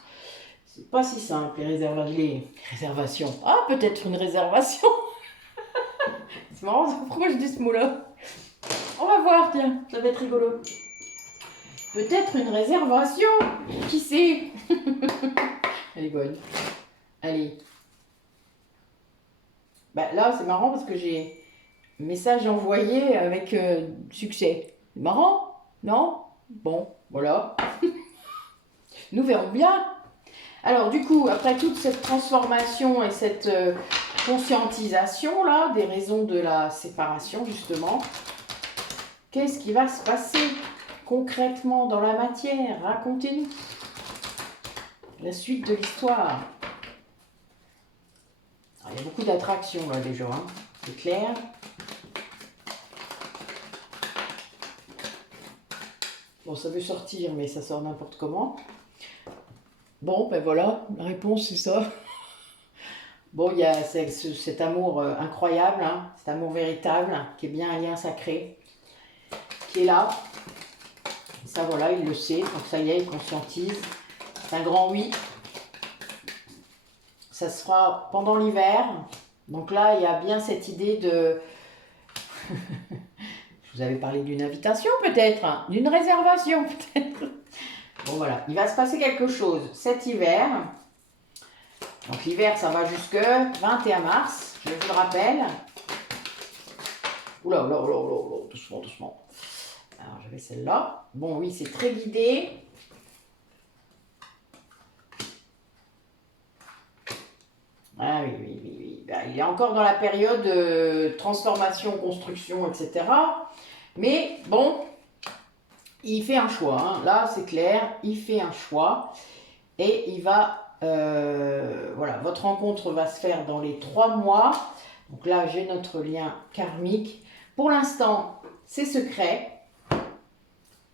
c'est pas si simple, les réservations. Ah, peut-être une réservation. C'est marrant, pourquoi je dis ce mot-là? On va voir, tiens, ça va être rigolo. Peut-être une réservation, qui sait? Elle est bonne. Allez. Bah, là, c'est marrant parce que j'ai un message envoyé avec succès. C'est marrant, non? Bon, voilà. Nous verrons bien. Alors, du coup, après toute cette transformation et cette conscientisation, là, des raisons de la séparation, justement, qu'est-ce qui va se passer concrètement dans la matière? Racontez-nous la suite de l'histoire. Il y a beaucoup d'attractions là déjà, hein. C'est clair. Bon, ça veut sortir, mais ça sort n'importe comment. Bon, ben voilà, la réponse c'est ça. Bon, il y a cet amour incroyable, hein, cet amour véritable, qui est bien un lien sacré, qui est là. Ça, voilà, il le sait, donc ça y est, il conscientise. C'est un grand oui. Ça se fera pendant l'hiver. Donc là, il y a bien cette idée de... Je vous avais parlé d'une invitation peut-être, hein, d'une réservation peut-être. Bon voilà, il va se passer quelque chose cet hiver. Donc l'hiver, ça va jusque 21 mars, je vous le rappelle. Oula, oula, oula, oula, oula, doucement, doucement. Alors j'avais celle-là. Bon oui, c'est très guidé. Ah oui, oui, oui, oui. Ben, il est encore dans la période de transformation, construction, etc. Mais bon, il fait un choix. Hein. Là, c'est clair, il fait un choix. Et il va... voilà, votre rencontre va se faire dans les 3 mois. Donc là, j'ai notre lien karmique. Pour l'instant, c'est secret.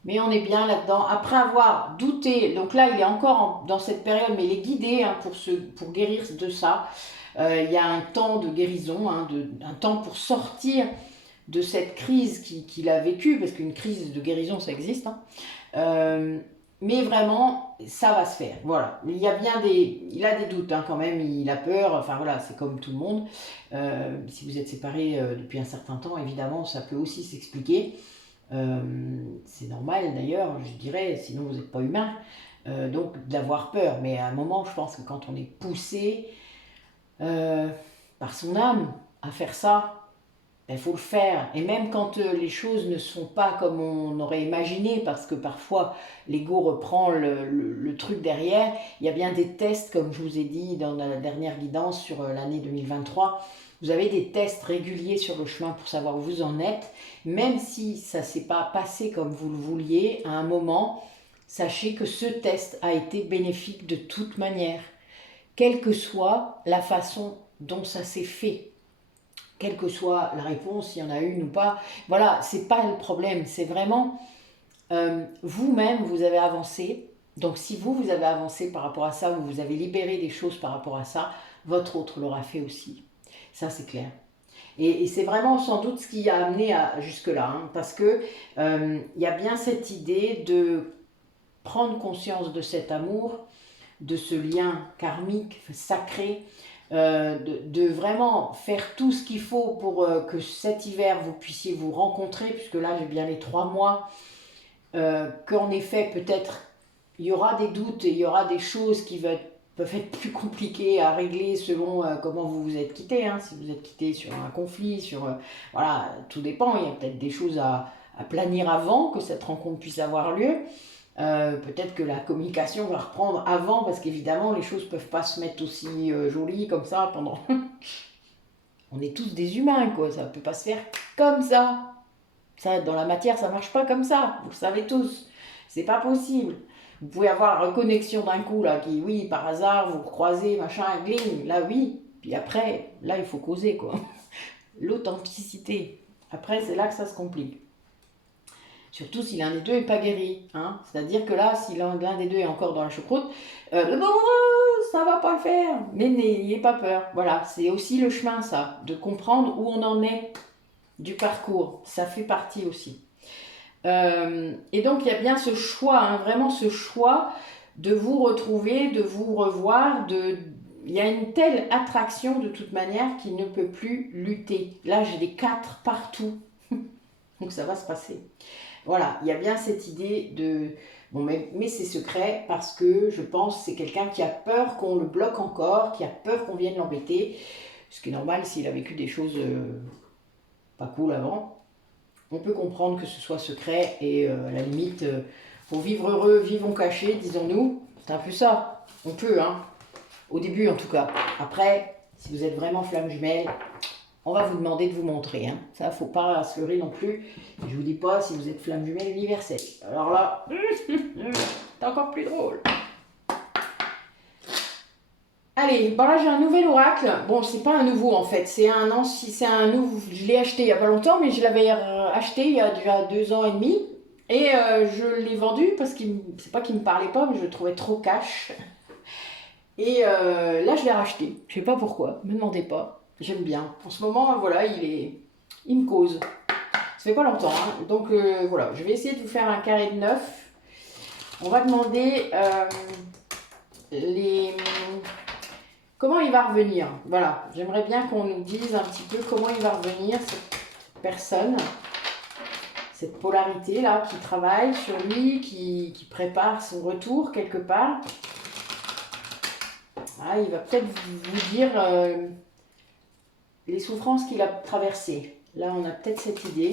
Mais on est bien là-dedans. Après avoir douté, donc là, il est encore dans cette période, mais il est guidé hein, pour guérir de ça. Il y a un temps de guérison, hein, un temps pour sortir de cette crise qu'il a vécue, parce qu'une crise de guérison, ça existe. Hein. Mais vraiment, ça va se faire. Voilà. Il a des doutes hein, quand même, il a peur. Enfin voilà, c'est comme tout le monde. Si vous êtes séparés depuis un certain temps, évidemment, ça peut aussi s'expliquer. C'est normal d'ailleurs, je dirais, sinon vous n'êtes pas humain. Donc d'avoir peur. Mais à un moment, je pense que quand on est poussé par son âme à faire ça, il faut le faire. Et même quand les choses ne sont pas comme on aurait imaginé, parce que parfois l'ego reprend le truc derrière, il y a bien des tests, comme je vous ai dit dans la dernière guidance sur l'année 2023. Vous avez des tests réguliers sur le chemin pour savoir où vous en êtes. Même si ça ne s'est pas passé comme vous le vouliez, à un moment, sachez que ce test a été bénéfique de toute manière, quelle que soit la façon dont ça s'est fait. Quelle que soit la réponse, s'il y en a une ou pas. Voilà, c'est pas le problème. C'est vraiment vous-même, vous avez avancé. Donc si vous avez avancé par rapport à ça, ou vous avez libéré des choses par rapport à ça, votre autre l'aura fait aussi. Ça, c'est clair. Et c'est vraiment sans doute ce qui a amené jusque-là. Hein, parce que y a bien cette idée de prendre conscience de cet amour, de ce lien karmique, sacré, de vraiment faire tout ce qu'il faut pour que cet hiver vous puissiez vous rencontrer, puisque là j'ai bien les 3 mois, qu'en effet peut-être il y aura des doutes et il y aura des choses qui peuvent être plus compliquées à régler selon comment vous vous êtes quittés, hein, si vous êtes quittés sur un conflit, voilà, tout dépend, il y a peut-être des choses à planir avant que cette rencontre puisse avoir lieu. Peut-être que la communication va reprendre avant, parce qu'évidemment les choses ne peuvent pas se mettre aussi jolies comme ça pendant... On est tous des humains, quoi, ça ne peut pas se faire comme ça. Ça, dans la matière, ça ne marche pas comme ça, vous le savez tous. C'est pas possible. Vous pouvez avoir la reconnexion d'un coup, là, qui, oui, par hasard, vous croisez, machin, gling, là, oui. Puis après, là, il faut causer, quoi. l'authenticité. Après, c'est là que ça se complique. Surtout si l'un des deux n'est pas guéri. Hein. C'est-à-dire que là, si l'un des deux est encore dans la choucroute, ça va pas le faire. Mais n'ayez pas peur. Voilà, c'est aussi le chemin, ça, de comprendre où on en est du parcours. Ça fait partie aussi. Et donc, il y a bien ce choix, hein, vraiment ce choix de vous retrouver, de vous revoir, il y a une telle attraction de toute manière qu'il ne peut plus lutter. Là, j'ai des 4 partout. Donc, ça va se passer. Voilà, il y a bien cette idée de... Bon, mais c'est secret parce que je pense que c'est quelqu'un qui a peur qu'on le bloque encore, qui a peur qu'on vienne l'embêter. Ce qui est normal s'il a vécu des choses pas cool avant. On peut comprendre que ce soit secret et à la limite, pour vivre heureux, vivons cachés, disons-nous. C'est un peu ça. On peut, hein. Au début, en tout cas. Après, si vous êtes vraiment flamme jumelle, on va vous demander de vous montrer. Hein. Ça, faut pas se leurrer non plus. Je vous dis pas si vous êtes flamme jumelle universelle. Alors là, c'est encore plus drôle. Allez, bon là j'ai un nouvel oracle. Bon, c'est pas un nouveau en fait, c'est un nouveau. Je l'ai acheté il y a pas longtemps, mais je l'avais acheté il y a déjà 2 ans et demi. Et je l'ai vendu parce que c'est pas qu'il me parlait pas, mais je le trouvais trop cash. Et là je l'ai racheté. Je sais pas pourquoi, me demandez pas. J'aime bien. En ce moment, voilà, il me cause. Ça fait pas longtemps, hein. Donc voilà, je vais essayer de vous faire un carré de 9. On va demander comment il va revenir. Voilà, j'aimerais bien qu'on nous dise un petit peu comment il va revenir, cette personne, cette polarité-là, qui travaille sur lui, qui prépare son retour quelque part. Ah, il va peut-être vous dire les souffrances qu'il a traversées. Là, on a peut-être cette idée.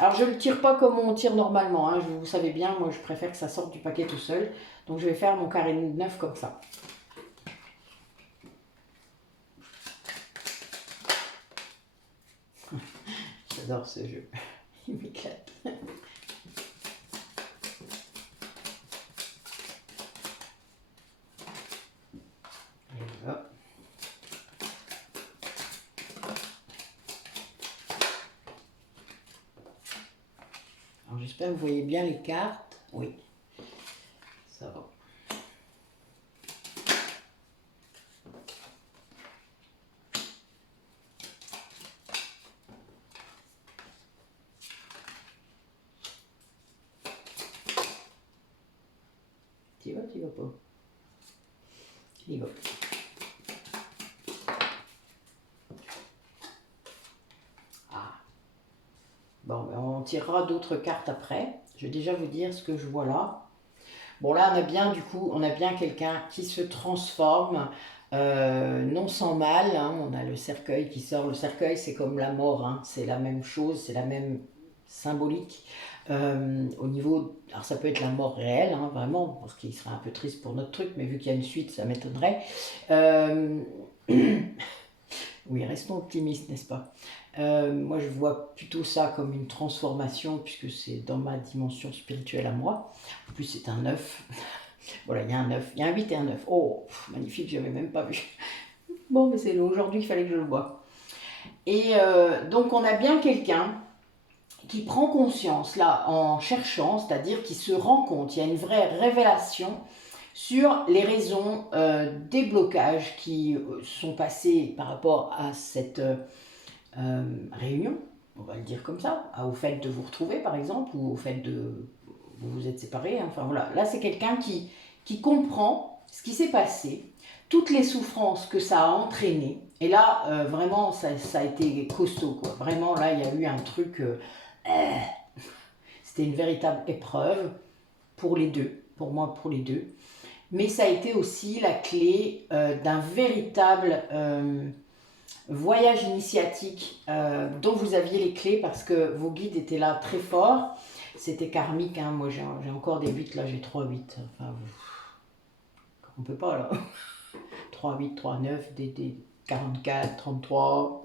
Alors, je ne le tire pas comme on tire normalement. Hein. Vous savez bien, moi, je préfère que ça sorte du paquet tout seul. Donc, je vais faire mon carré de 9 comme ça. J'adore ce jeu. Il m'éclate. Alors j'espère que vous voyez bien les cartes. Oui, ça va. Tu vas pas. Il va. Ah. Bon, ben on tirera d'autres cartes après. Je vais déjà vous dire ce que je vois là. Bon, là, on a bien, du coup, on a bien quelqu'un qui se transforme, non sans mal. Hein. On a le cercueil qui sort. Le cercueil, c'est comme la mort. Hein. C'est la même chose, c'est la même symbolique. Au niveau, alors ça peut être la mort réelle, hein, vraiment, parce qu'il serait un peu triste pour notre truc, mais vu qu'il y a une suite, ça m'étonnerait. Oui, restons optimistes, n'est-ce pas? Moi, je vois plutôt ça comme une transformation, puisque c'est dans ma dimension spirituelle à moi. En plus, c'est un 9. Voilà, il y a un 9. Il y a un 8 et un 9. Oh, magnifique, je n'avais même pas vu. Bon, mais c'est aujourd'hui qu'il fallait que je le voie. Et donc, on a bien quelqu'un qui prend conscience, là, en cherchant, c'est-à-dire qui se rend compte, il y a une vraie révélation sur les raisons des blocages qui sont passés par rapport à cette réunion, on va le dire comme ça, au fait de vous retrouver par exemple, ou au fait de vous vous êtes séparés, hein, enfin voilà, là c'est quelqu'un qui comprend ce qui s'est passé, toutes les souffrances que ça a entraîné, et là vraiment ça a été costaud, quoi. Vraiment là il y a eu un truc, c'était une véritable épreuve pour les deux, pour moi pour les deux, mais ça a été aussi la clé d'un véritable voyage initiatique dont vous aviez les clés parce que vos guides étaient là très forts. C'était karmique, hein. Moi j'ai encore des 8, là j'ai 3 8. Enfin, on peut pas là. 3 8, 3 9, des 44, 33.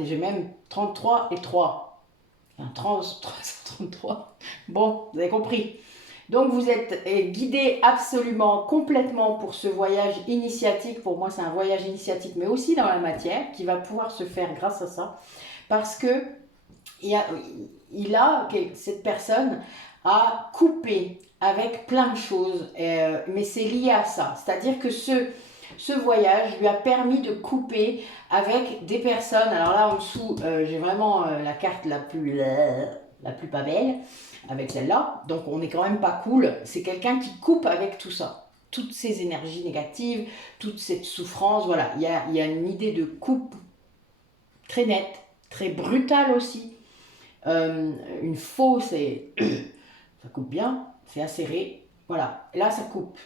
J'ai même 33 et 3. Enfin, 33. Bon, vous avez compris. Donc vous êtes guidé absolument, complètement pour ce voyage initiatique. Pour moi, c'est un voyage initiatique, mais aussi dans la matière, qui va pouvoir se faire grâce à ça. Parce que cette personne a coupé avec plein de choses, mais c'est lié à ça. C'est-à-dire que ce voyage lui a permis de couper avec des personnes. Alors là, en dessous, j'ai vraiment la carte la plus pas belle, avec celle-là. Donc on n'est quand même pas cool. C'est quelqu'un qui coupe avec tout ça. Toutes ces énergies négatives, toute cette souffrance. Voilà, il y a une idée de coupe très nette, très brutale aussi. Une fausse et ça coupe bien, c'est acéré. Voilà, là ça coupe.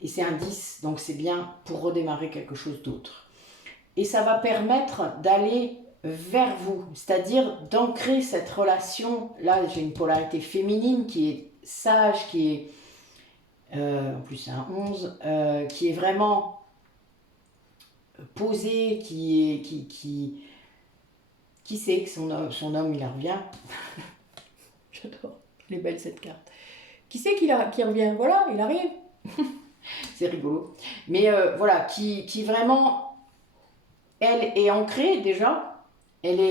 Et c'est un 10, donc c'est bien pour redémarrer quelque chose d'autre. Et ça va permettre d'aller vers vous, c'est-à-dire d'ancrer cette relation. Là, j'ai une polarité féminine qui est sage, qui est, en plus c'est un 11, qui est vraiment posée, qui sait que son homme il revient. J'adore, elle est belle cette carte. Qui sait qui revient? Voilà, il arrive. C'est rigolo. Mais voilà, qui vraiment, elle est ancrée déjà. Elle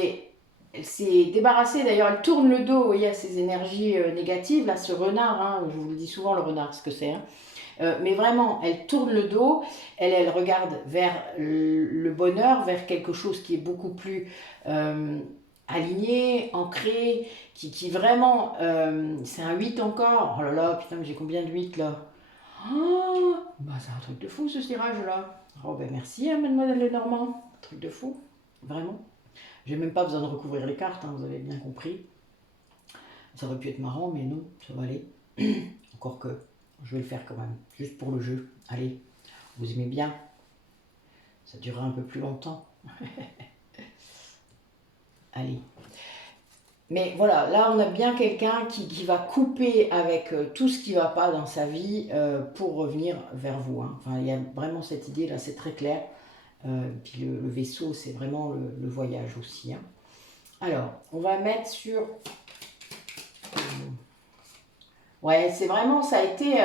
s'est débarrassée, d'ailleurs, elle tourne le dos, vous voyez, à ces énergies négatives. Là, ce renard, hein, je vous le dis souvent, le renard, ce que c'est. Hein. Mais vraiment, elle tourne le dos, elle regarde vers le bonheur, vers quelque chose qui est beaucoup plus aligné, ancré, qui vraiment, c'est un 8 encore. Oh là là, putain, mais j'ai combien de 8 là? Oh, bah c'est un truc de fou ce tirage là. Oh ben merci hein, mademoiselle Lenormand, un truc de fou, vraiment. J'ai même pas besoin de recouvrir les cartes, hein, vous avez bien compris. Ça aurait pu être marrant, mais non, ça va aller. Encore que, je vais le faire quand même, juste pour le jeu. Allez, vous aimez bien? Ça durera un peu plus longtemps. Allez. Mais voilà, là on a bien quelqu'un qui va couper avec tout ce qui ne va pas dans sa vie pour revenir vers vous. Hein. Enfin, il y a vraiment cette idée là, c'est très clair. Puis le vaisseau, c'est vraiment le voyage aussi. Hein. Alors, on va mettre sur... Ouais, c'est vraiment, ça a été...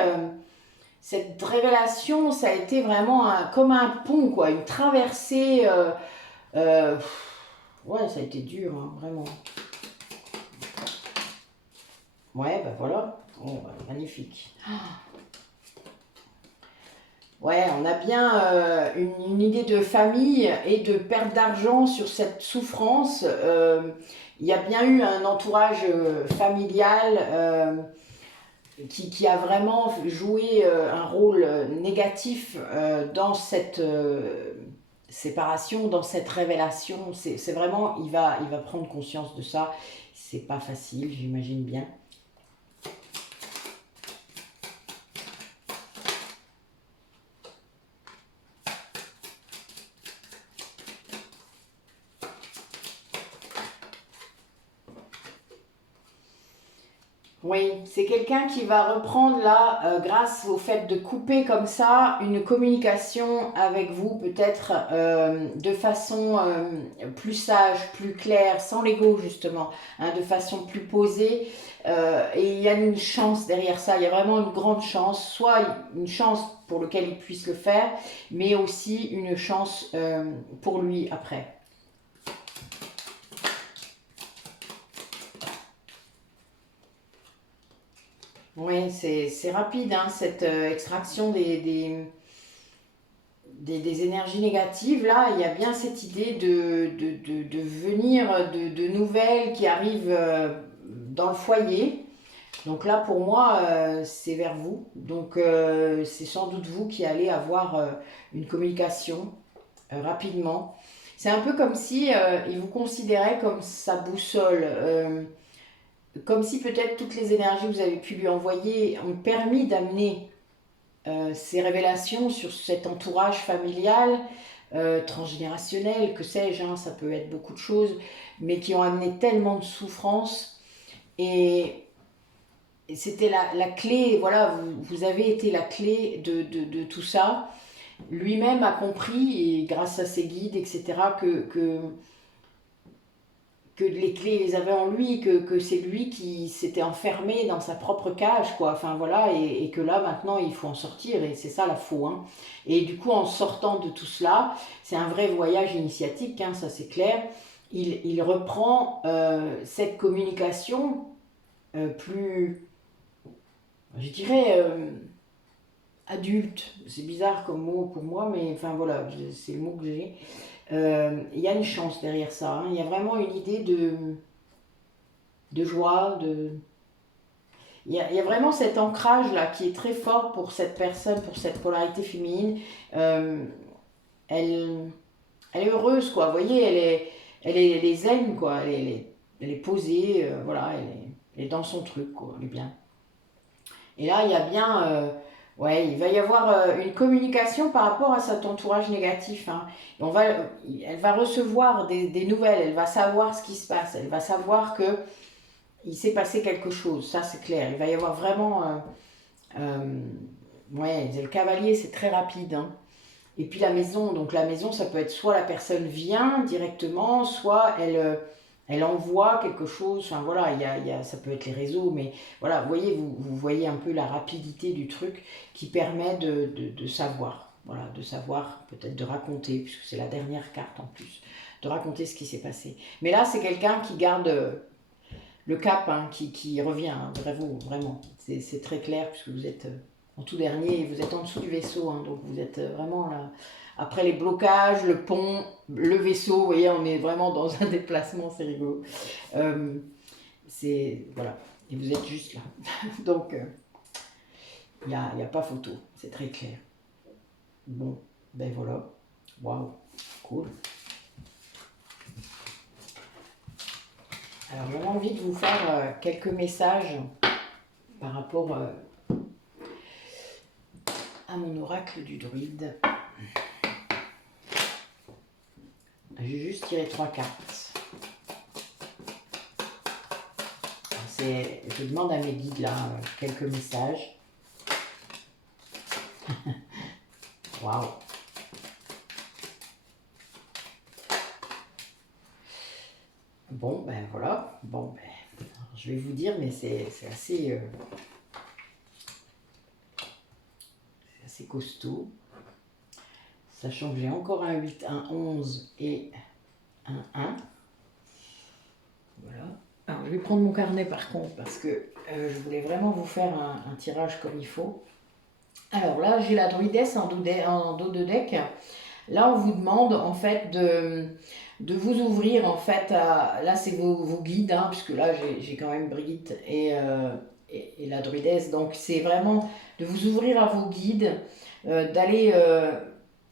cette révélation, ça a été vraiment comme un pont, quoi, une traversée. Ouais, ça a été dur, hein, vraiment. Ouais, ben voilà. Oh, bah, magnifique. Ouais, on a bien une idée de famille et de perte d'argent sur cette souffrance. Il y a bien eu un entourage familial qui a vraiment joué un rôle négatif dans cette séparation, dans cette révélation. C'est vraiment, il va prendre conscience de ça. C'est pas facile, j'imagine bien. Oui, c'est quelqu'un qui va reprendre là, grâce au fait de couper comme ça, une communication avec vous, peut-être de façon plus sage, plus claire, sans l'ego justement, hein, de façon plus posée. Et il y a une chance derrière ça, il y a vraiment une grande chance, soit une chance pour lequel il puisse le faire, mais aussi une chance pour lui après. Oui, c'est rapide, hein, cette extraction des énergies négatives. Là, il y a bien cette idée de venir, de nouvelles qui arrivent dans le foyer. Donc là, pour moi, c'est vers vous. Donc, c'est sans doute vous qui allez avoir une communication rapidement. C'est un peu comme si il vous considérait comme sa boussole. Comme si peut-être toutes les énergies que vous avez pu lui envoyer ont permis d'amener ces révélations sur cet entourage familial, transgénérationnel, que sais-je, hein, ça peut être beaucoup de choses, mais qui ont amené tellement de souffrance. Et c'était la clé, voilà, vous avez été la clé de tout ça. Lui-même a compris, et grâce à ses guides, etc., que les clés les avait en lui, que c'est lui qui s'était enfermé dans sa propre cage, quoi. Enfin voilà, et que là maintenant il faut en sortir, et c'est ça la faux. Hein. Et du coup, en sortant de tout cela, c'est un vrai voyage initiatique, hein, ça c'est clair. Il reprend cette communication plus, je dirais, adulte. C'est bizarre comme mot pour moi, mais enfin voilà, c'est le mot que j'ai. Il y a une chance derrière ça. Hein. Il y a vraiment une idée de joie, il y a vraiment cet ancrage là qui est très fort pour cette personne, pour cette polarité féminine. Euh, elle, elle est heureuse, quoi. Vous voyez, elle est zen, quoi. Elle est posée, voilà, elle est dans son truc, quoi. Elle est bien. Et là, il y a bien, ouais, il va y avoir une communication par rapport à cet entourage négatif. Hein. Et elle va recevoir des nouvelles, elle va savoir ce qui se passe, elle va savoir que il s'est passé quelque chose, ça c'est clair. Il va y avoir vraiment, ouais, le cavalier c'est très rapide. Hein. Et puis la maison, donc la maison ça peut être soit la personne vient directement, soit elle envoie quelque chose, enfin voilà, ça peut être les réseaux, mais voilà, vous voyez un peu la rapidité du truc qui permet de savoir, voilà, de savoir, peut-être de raconter, puisque c'est la dernière carte en plus, de raconter ce qui s'est passé. Mais là, c'est quelqu'un qui garde le cap, hein, qui revient, hein, vraiment, c'est très clair, puisque vous êtes en tout dernier, vous êtes en dessous du vaisseau, hein, donc vous êtes vraiment là. Après les blocages, le pont, le vaisseau, vous voyez, on est vraiment dans un déplacement, c'est rigolo. C'est, voilà, et vous êtes juste là. Donc, il n'y a pas photo, c'est très clair. Bon, ben voilà, waouh, cool. Alors, j'avais envie de vous faire quelques messages par rapport à mon oracle du druide. J'ai juste tiré 3 cartes. Je demande à mes guides là quelques messages. Waouh! Bon, ben voilà. Bon, ben, je vais vous dire, mais c'est assez costaud. Sachant que j'ai encore un 8, un 11 et un 1. Voilà. Alors, je vais prendre mon carnet par contre, parce que je voulais vraiment vous faire un tirage comme il faut. Alors là, j'ai la druidesse en dos de deck. Là, on vous demande en fait de vous ouvrir en fait à... Là, c'est vos guides, hein, puisque là, j'ai quand même Brigitte et la druidesse. Donc, c'est vraiment de vous ouvrir à vos guides, d'aller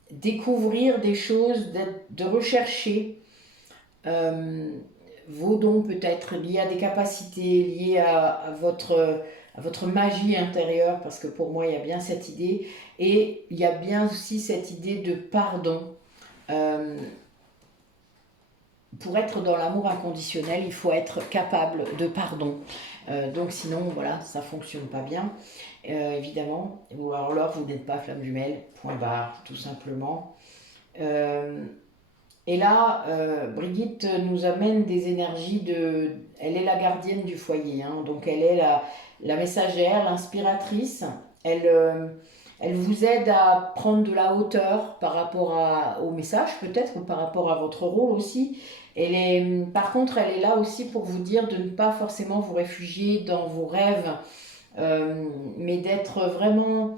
découvrir des choses, de rechercher vos dons peut-être liés à des capacités, liés à votre magie intérieure, parce que pour moi, il y a bien cette idée. Et il y a bien aussi cette idée de pardon. Euh, pour être dans l'amour inconditionnel, il faut être capable de pardon. Donc sinon, voilà, ça ne fonctionne pas bien, évidemment. Ou alors, vous n'êtes pas flamme jumelle, point barre, tout simplement. Et là, Brigitte nous amène des énergies de... Elle est la gardienne du foyer, hein, donc elle est la messagère, l'inspiratrice. Elle vous aide à prendre de la hauteur par rapport au message, peut-être, ou par rapport à votre rôle aussi. Par contre, elle est là aussi pour vous dire de ne pas forcément vous réfugier dans vos rêves, mais d'être vraiment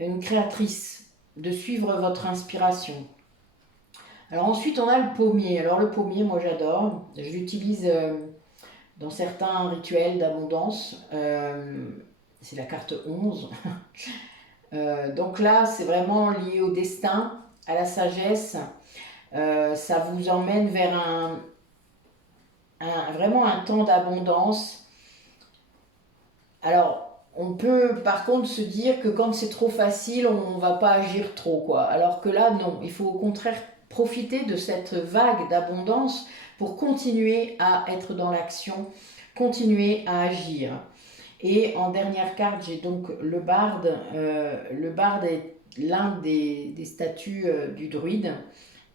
une créatrice, de suivre votre inspiration. Alors ensuite, on a le pommier. Alors le pommier, moi j'adore. Je l'utilise dans certains rituels d'abondance. C'est la carte 11. Donc là, c'est vraiment lié au destin, à la sagesse. Ça vous emmène vers vraiment un temps d'abondance. Alors, on peut par contre se dire que quand c'est trop facile, on ne va pas agir trop, quoi. Alors que là, non. Il faut au contraire profiter de cette vague d'abondance pour continuer à être dans l'action, continuer à agir. Et en dernière carte, j'ai donc le barde. Le barde est l'un des statuts du druide.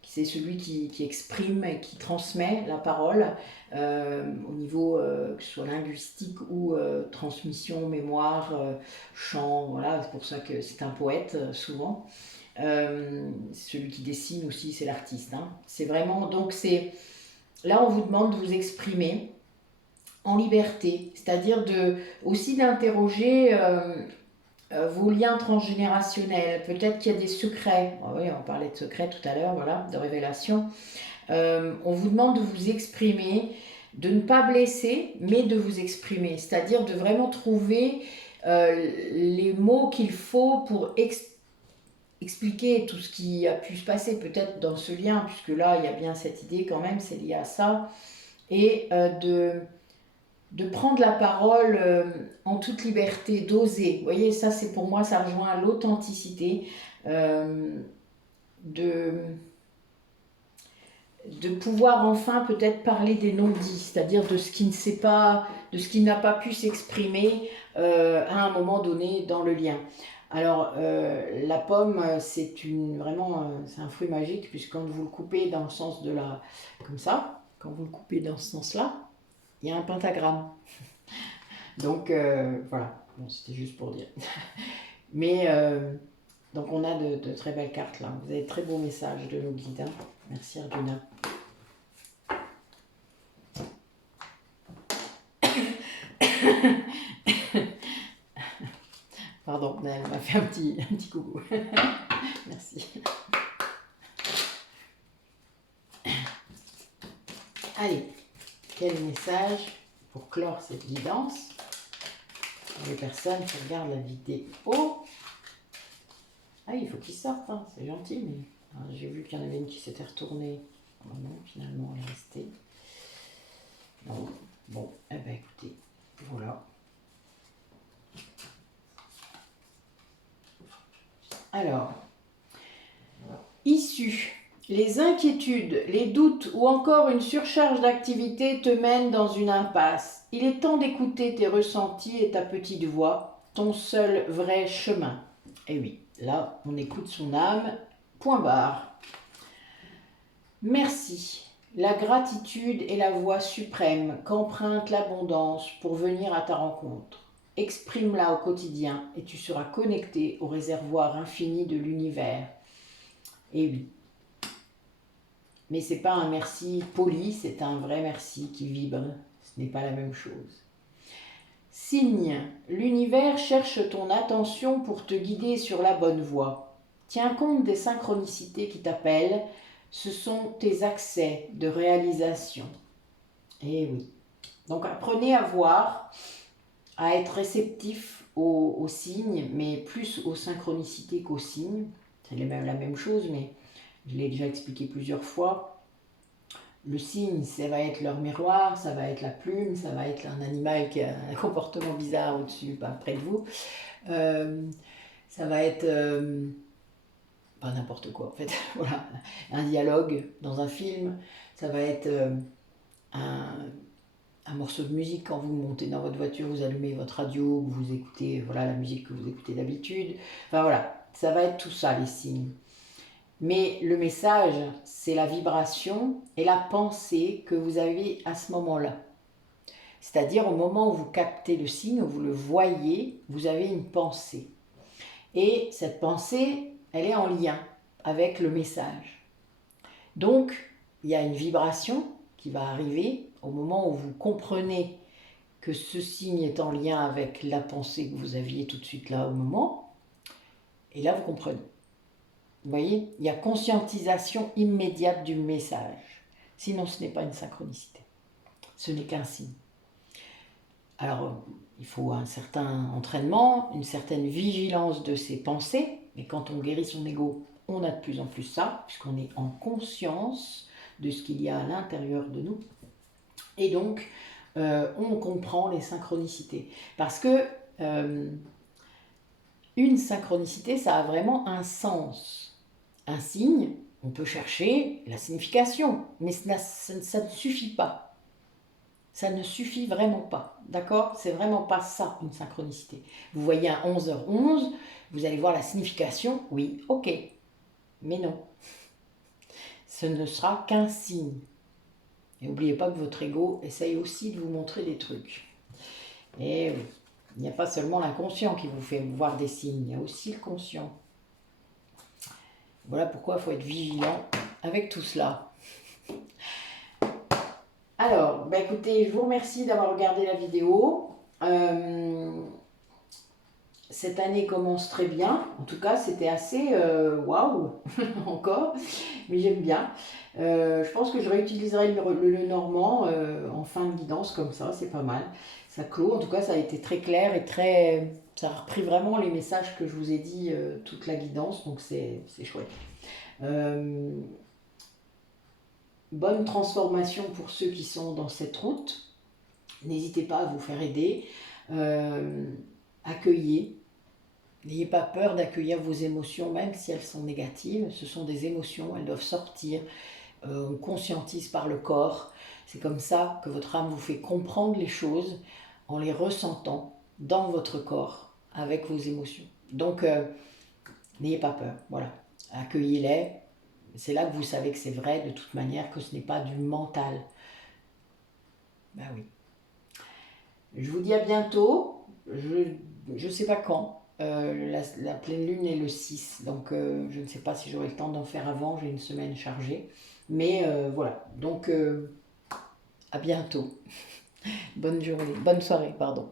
c'est celui qui exprime et qui transmet la parole au niveau que ce soit linguistique ou transmission, mémoire, chant, voilà, c'est pour ça que c'est un poète souvent. Celui qui dessine aussi, c'est l'artiste. Hein. C'est vraiment, donc c'est, là on vous demande de vous exprimer en liberté, c'est-à-dire aussi d'interroger vos liens transgénérationnels. Peut-être qu'il y a des secrets. Ah oui, on parlait de secrets tout à l'heure, voilà, de révélation. On vous demande de vous exprimer, de ne pas blesser, mais de vous exprimer. C'est-à-dire de vraiment trouver les mots qu'il faut pour expliquer tout ce qui a pu se passer peut-être dans ce lien, puisque là, il y a bien cette idée quand même, c'est lié à ça. Et de prendre la parole en toute liberté, d'oser. Vous voyez, ça c'est pour moi, ça rejoint l'authenticité, de pouvoir enfin peut-être parler des non-dits, c'est-à-dire de ce qui ne sait pas, de ce qui n'a pas pu s'exprimer à un moment donné dans le lien. Alors la pomme, c'est vraiment c'est un fruit magique, puisque quand vous le coupez dans le sens de la, comme ça, quand vous le coupez dans ce sens-là, il y a un pentagramme. Donc voilà, bon, c'était juste pour dire. Mais donc on a de très belles cartes là. Vous avez de très beaux messages de nos guides. Hein. Merci Arjuna. Pardon, elle m'a fait un petit coucou. Merci. Allez, quel message pour clore cette guidance pour les personnes qui regardent la vidéo. Ah, il faut qu'ils sortent, hein, c'est gentil, mais j'ai vu qu'il y en avait une qui s'était retournée. Oh non, finalement, elle est restée. Non. Bon, eh bien écoutez, voilà. Alors, issue. Les inquiétudes, les doutes ou encore une surcharge d'activité te mènent dans une impasse. Il est temps d'écouter tes ressentis et ta petite voix, ton seul vrai chemin. Et oui, là, on écoute son âme, point barre. Merci. La gratitude est la voie suprême qu'emprunte l'abondance pour venir à ta rencontre. Exprime-la au quotidien et tu seras connecté au réservoir infini de l'univers. Et oui. Mais ce n'est pas un merci poli, c'est un vrai merci qui vibre. Ce n'est pas la même chose. Signe, l'univers cherche ton attention pour te guider sur la bonne voie. Tiens compte des synchronicités qui t'appellent. Ce sont tes accès de réalisation. Eh oui. Donc apprenez à voir, à être réceptif aux signes, mais plus aux synchronicités qu'aux signes. C'est la même chose, mais je l'ai déjà expliqué plusieurs fois. Le signe, ça va être leur miroir, ça va être la plume, ça va être un animal qui a un comportement bizarre au-dessus, près de vous. Ça va être pas n'importe quoi en fait. Voilà, un dialogue dans un film. Ça va être un morceau de musique quand vous montez dans votre voiture, vous allumez votre radio, vous écoutez voilà, la musique que vous écoutez d'habitude. Enfin voilà, ça va être tout ça les signes. Mais le message, c'est la vibration et la pensée que vous avez à ce moment-là. C'est-à-dire au moment où vous captez le signe, où vous le voyez, vous avez une pensée. Et cette pensée, elle est en lien avec le message. Donc, il y a une vibration qui va arriver au moment où vous comprenez que ce signe est en lien avec la pensée que vous aviez tout de suite là au moment. Et là, vous comprenez. Vous voyez, il y a conscientisation immédiate du message. Sinon, ce n'est pas une synchronicité. Ce n'est qu'un signe. Alors, il faut un certain entraînement, une certaine vigilance de ses pensées. Mais quand on guérit son ego, on a de plus en plus ça, puisqu'on est en conscience de ce qu'il y a à l'intérieur de nous. Et donc, on comprend les synchronicités. Parce que une synchronicité, ça a vraiment un sens. Un signe, on peut chercher la signification, mais ça ne suffit pas. Ça ne suffit vraiment pas, d'accord? C'est vraiment pas ça, une synchronicité. Vous voyez un 11h11, vous allez voir la signification, oui, ok, mais non. ce ne sera qu'un signe. Et n'oubliez pas que votre ego essaye aussi de vous montrer des trucs. Et il n'y a pas seulement l'inconscient qui vous fait voir des signes, il y a aussi le conscient. Voilà pourquoi il faut être vigilant avec tout cela. Alors, bah écoutez, je vous remercie d'avoir regardé la vidéo. Cette année commence très bien. En tout cas, c'était assez waouh encore, mais j'aime bien. Je pense que je réutiliserai le normand en fin de guidance comme ça, c'est pas mal. Ça clôt, en tout cas, ça a été très clair et très... Ça a repris vraiment les messages que je vous ai dit toute la guidance, donc c'est chouette. Bonne transformation pour ceux qui sont dans cette route. N'hésitez pas à vous faire aider. Accueillez. N'ayez pas peur d'accueillir vos émotions, même si elles sont négatives. Ce sont des émotions, elles doivent sortir. On conscientise par le corps. C'est comme ça que votre âme vous fait comprendre les choses en les ressentant dans votre corps avec vos émotions. Donc, n'ayez pas peur. Voilà. Accueillez-les. C'est là que vous savez que c'est vrai, de toute manière, que ce n'est pas du mental. Ben oui. Je vous dis à bientôt. Je ne sais pas quand. La pleine lune est le 6. Donc, je ne sais pas si j'aurai le temps d'en faire avant. J'ai une semaine chargée. Mais voilà. Donc, à bientôt. Bonne journée. Bonne soirée, pardon.